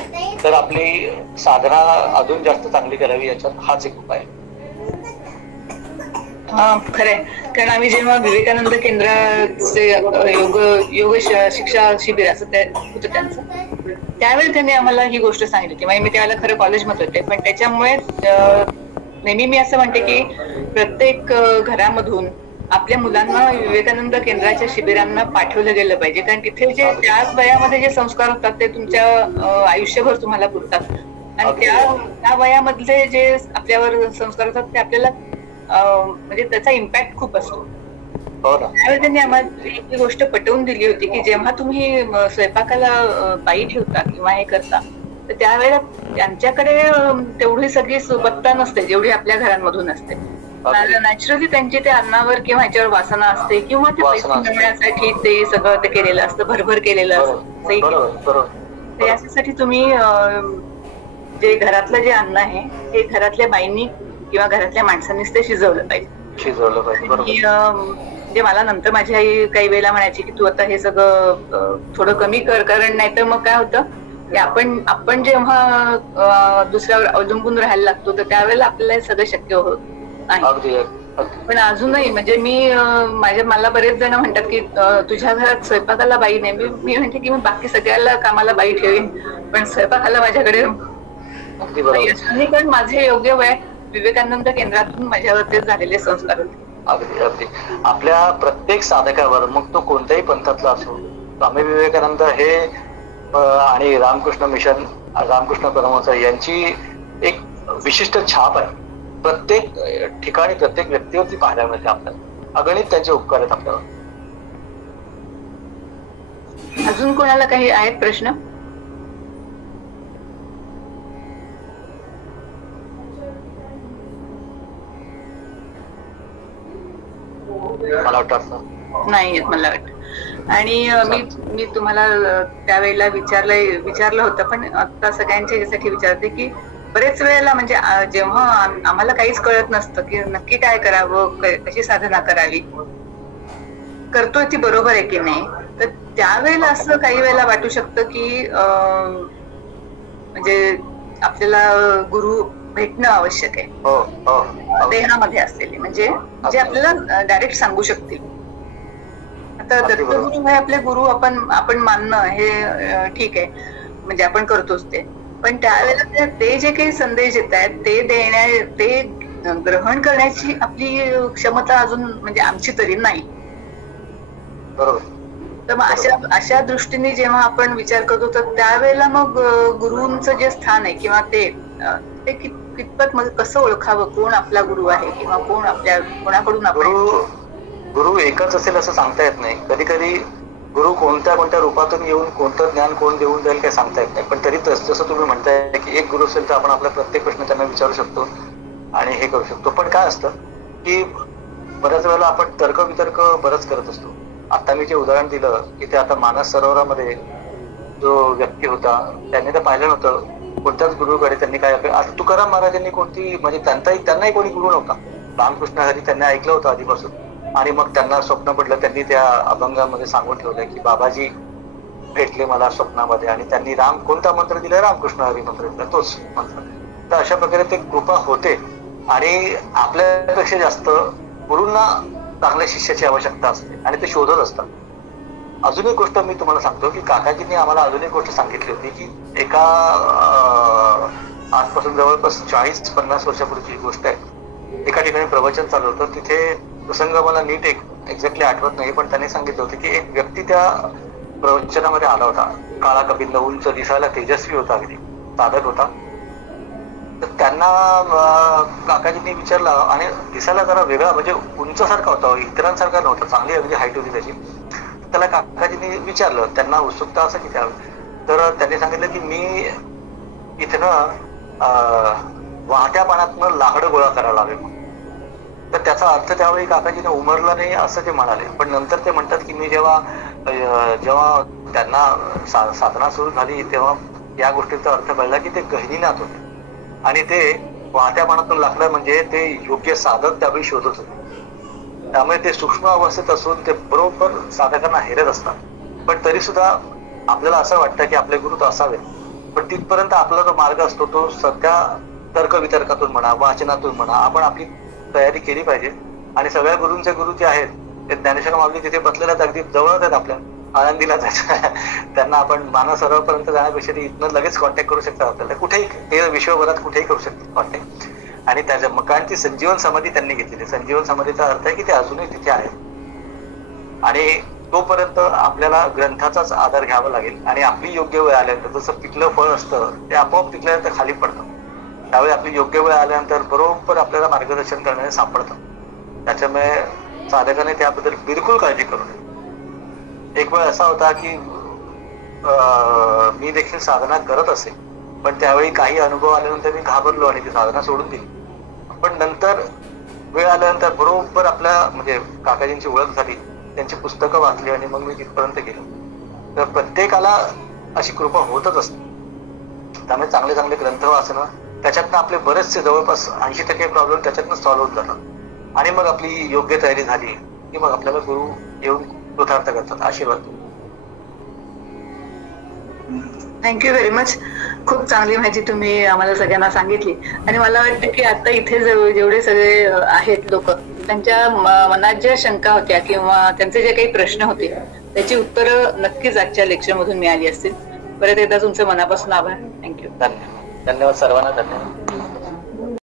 तर आपली साधना अजून जास्त चांगली करावी, याच्यात हाच एक उपाय. हा खरंय. कारण आम्ही जेव्हा विवेकानंद केंद्राचे योग शिक्षा शिबिर असं होतं त्यांचं, त्यावेळी त्यांनी आम्हाला ही गोष्ट सांगितली की मी त्यावेळेला खरं कॉलेजमध्ये होते, पण त्याच्यामुळे नेहमी मी असं म्हणते की प्रत्येक घरामधून आपल्या मुलांना विवेकानंद केंद्राच्या शिबिरांना पाठवलं गेलं पाहिजे. कारण तिथे जे त्याच वयामध्ये जे संस्कार होतात ते तुमच्या आयुष्यभर तुम्हाला पुरतात. आणि त्या वयामधले जे आपल्यावर संस्कार होतात ते आपल्याला म्हणजे त्याचा इम्पॅक्ट खूप असतो. त्यावेळी त्यांनी आम्हाला ही गोष्ट पटवून दिली होती की जेव्हा तुम्ही स्वयंपाकाला बाई ठेवता किंवा हे करता तर त्यावेळेला त्यांच्याकडे तेवढी सगळी सुबत्ता नसते जेवढी आपल्या घरांमधून असते. नॅचरली त्यांची ते अन्नावर किंवा ह्याच्यावर वासना असते किंवा ते पैसे मिळवण्यासाठी ते सगळं ते केलेलं असतं, भरभर केलेलं असतं. याच्यासाठी तुम्ही जे घरातलं जे अन्न आहे हे घरातल्या बाईंनी किंवा घरातल्या माणसांनीच ते शिजवलं पाहिजे. म्हणजे मला नंतर माझी आई काही वेळेला म्हणायची की तू आता हे सगळं थोडं कमी कर, कारण नाही तर मग काय होतं की आपण जेव्हा दुसऱ्यावर अवलंबून राहायला लागतो तर त्यावेळेला आपल्याला हे सगळं शक्य होत नाही. पण अजूनही म्हणजे मला बरेच जण म्हणतात की तुझ्या घरात स्वयंपाकाला बाई नाही. मी म्हणते की मी बाकी सगळ्याला कामाला बाई ठेवीन, पण स्वयंपाकाला माझ्याकडे कारण माझे योग्य वय विवेकानंद केंद्रातून माझ्यावरती झालेले संस्कार होते. अगदी आपल्या प्रत्येक साधकावर, मग तो कोणत्याही पंथातला असो, स्वामी विवेकानंद हे आणि रामकृष्ण मिशन, रामकृष्ण परमहंस यांची एक विशिष्ट छाप आहे. प्रत्येक ठिकाणी प्रत्येक व्यक्तीवरती पाहायला मिळते आपल्याला. अगणित त्यांचे उपकार आहेत आपल्यावर. अजून कोणाला काही आहेत प्रश्न? मला वाटतं असं नाही येत मला वाटतं. आणि मी तुम्हाला त्यावेळेला विचारलं होतं, पण आता सगळ्यांच्या याच्यासाठी विचारते की बरेच वेळेला म्हणजे जेव्हा आम्हाला काहीच कळत नसतं की नक्की काय करावं, कशी साधना करावी, करतोय ती बरोबर आहे की नाही, तर त्यावेळेला असं काही वेळेला वाटू शकतं की म्हणजे आपल्याला गुरु भेटणं आवश्यक आहे देहामध्ये असलेले, म्हणजे जे आपल्याला डायरेक्ट सांगू शकतील. आता दत्तगुरु हे आपले गुरु आपण मानणं हे ठीक आहे, म्हणजे आपण करतोच ते, पण त्यावेळेला ते जे काही संदेश देत आहेत ते ग्रहण करण्याची आपली क्षमता अजून म्हणजे आमची तरी नाही. तर मग अशा दृष्टीने जेव्हा आपण विचार करतो तर त्यावेळेला मग गुरुंचं जे स्थान आहे किंवा ते कितपत मग कसं ओळखावं, कोण आपला गुरु आहे किंवा कोणाकडून आपण. गुरु एकच असेल असं सांगता येत नाही. कधी कधी गुरु कोणत्या रूपातून येऊन कोणतं ज्ञान कोण देऊन जाईल काही सांगता येत नाही. पण तरी जसं तुम्ही म्हणताय की एक गुरु असेल तर आपण आपला प्रत्येक प्रश्न त्यांना विचारू शकतो आणि हे करू शकतो. पण काय असतं की बऱ्याच वेळेला आपण तर्कवितर्क बरंच करत असतो. आता मी जे उदाहरण दिलं की ते आता मानस सरोवरामध्ये जो व्यक्ती होता त्यांनी तर पाहिलं नव्हतं कोणत्याच गुरुकडे त्यांनी काय. आता तुकाराम महाराजांनी कोणती म्हणजे त्यांनाही कोणी गुरु नव्हता. रामकृष्ण हरी त्यांनी ऐकलं होतं आधीपासून, आणि मग त्यांना स्वप्न पडलं. त्यांनी त्या अभंगामध्ये सांगून ठेवलं की बाबाजी भेटले मला स्वप्नामध्ये, आणि त्यांनी कोणता मंत्र दिला, रामकृष्ण हरी मंत्र दिला, तोच मंत्र. तर अशा प्रकारे ते कृपा होते. आणि आपल्यापेक्षा जास्त गुरूंना चांगल्या शिष्याची आवश्यकता असते आणि ते शोधत असतात. अजून एक गोष्ट मी तुम्हाला सांगतो की काकाजींनी आम्हाला अजून एक गोष्ट सांगितली होती की एका आजपासून जवळपास 40-50 वर्षापूर्वीची गोष्ट आहे. एका ठिकाणी प्रवचन चालू होतं. तिथे प्रसंग मला नीट एक्झॅक्टली आठवत नाही, पण त्यांनी सांगितलं होतं की एक व्यक्ती त्या प्रवचनामध्ये आला होता. काळा कपिंद, उंच, दिसायला तेजस्वी होता, अगदी साधक होता. तर त्यांना काकाजींनी विचारलं, आणि दिसायला जरा वेगळा म्हणजे उंचसारखा होता, इतरांसारखा नव्हता, चांगली अगदी हाईट होती त्याची. त्याला काकाजींनी विचारलं, त्यांना उत्सुकता असं की तर त्यांनी सांगितलं की मी इथनं वाहत्या पाण्यातनं लाकडं गोळा करायला लागेल. तर त्याचा अर्थ त्यावेळी काकाजीने उमरला नाही असं ते म्हणाले. पण नंतर ते म्हणतात की मी जेव्हा त्यांना साधना सुरू झाली तेव्हा या गोष्टीचा अर्थ कळला की ते गहिनीनाथ होते, आणि ते वाहत्या पाण्यातून लाकडं म्हणजे ते योग्य साधक त्यावेळी शोधत होते. त्यामुळे ते सूक्ष्म अवस्थेत असून ते बरोबर साधकांना हेरत असतात. पण तरी सुद्धा आपल्याला असं वाटतं की आपले गुरु तर असावेत, पण तिथपर्यंत आपला जो मार्ग असतो तो सध्या तर्कवितर्कातून म्हणा, वाचनातून म्हणा, आपण आपली तयारी केली पाहिजे. आणि सगळ्या गुरूंचे गुरु जे आहेत ते ज्ञानेश्वर माऊली तिथे बसलेले आहेत, अगदी जवळच आहेत, आपल्या आळंदीला जायचं. त्यांना आपण मानस सरोवरपर्यंत जाण्यापेक्षा ते इथनं लगेच कॉन्टॅक्ट करू शकतात आपल्याला, कुठेही, ते विश्वभरात कुठेही करू शकतात कॉन्टॅक्ट. आणि त्याच्या मग कारण ती संजीवन समाधी त्यांनी घेतलेली. संजीवन समाधीचा अर्थ आहे की ते अजूनही तिथे आहेत, आणि तोपर्यंत आपल्याला ग्रंथाचाच आधार घ्यावा लागेल. आणि आपली योग्य वेळ आल्यानंतर, जसं पिकलं फळ असतं ते आपोआप पिकल्यानंतर खाली पडतं, त्यावेळी आपली योग्य वेळ आल्यानंतर बरोबर आपल्याला मार्गदर्शन करण्याने सापडतं. त्याच्यामुळे साधकाने त्याबद्दल बिलकुल काळजी करू नये. एक वेळ असा होता की मी देखील साधना करत असे, पण त्यावेळी काही अनुभव आल्यानंतर मी घाबरलो आणि ती साधना सोडून दिली. पण नंतर वेळ आल्यानंतर बरोबर आपल्या म्हणजे काकाजींची ओळख झाली, त्यांची पुस्तकं वाचली, आणि मग मी तिथपर्यंत गेलो. तर प्रत्येकाला अशी कृपा होतच असते. त्यामुळे चांगले चांगले ग्रंथ वाचणं, त्याच्यातनं आपले बरेचसे जवळपास 80% प्रॉब्लेम त्याच्यातनं सॉल्व्ह होत जातात. आणि मग आपली योग्य तयारी झाली की मग आपल्याला गुरु येऊन कृतार्थ करतात. आशीर्वाद. Thank you very much. खूप चांगली माहिती तुम्ही आम्हाला सगळ्यांना सांगितली. आणि मला वाटतं की आता इथे जेवढे सगळे आहेत लोक, त्यांच्या मनात ज्या शंका होत्या किंवा त्यांचे जे काही प्रश्न होते त्याची उत्तरं नक्कीच आजच्या लेक्चर मधून मिळाली असतील. परत एकदा तुमचं मनापासून आभार. थँक्यू. धन्यवाद सर्वांना. धन्यवाद.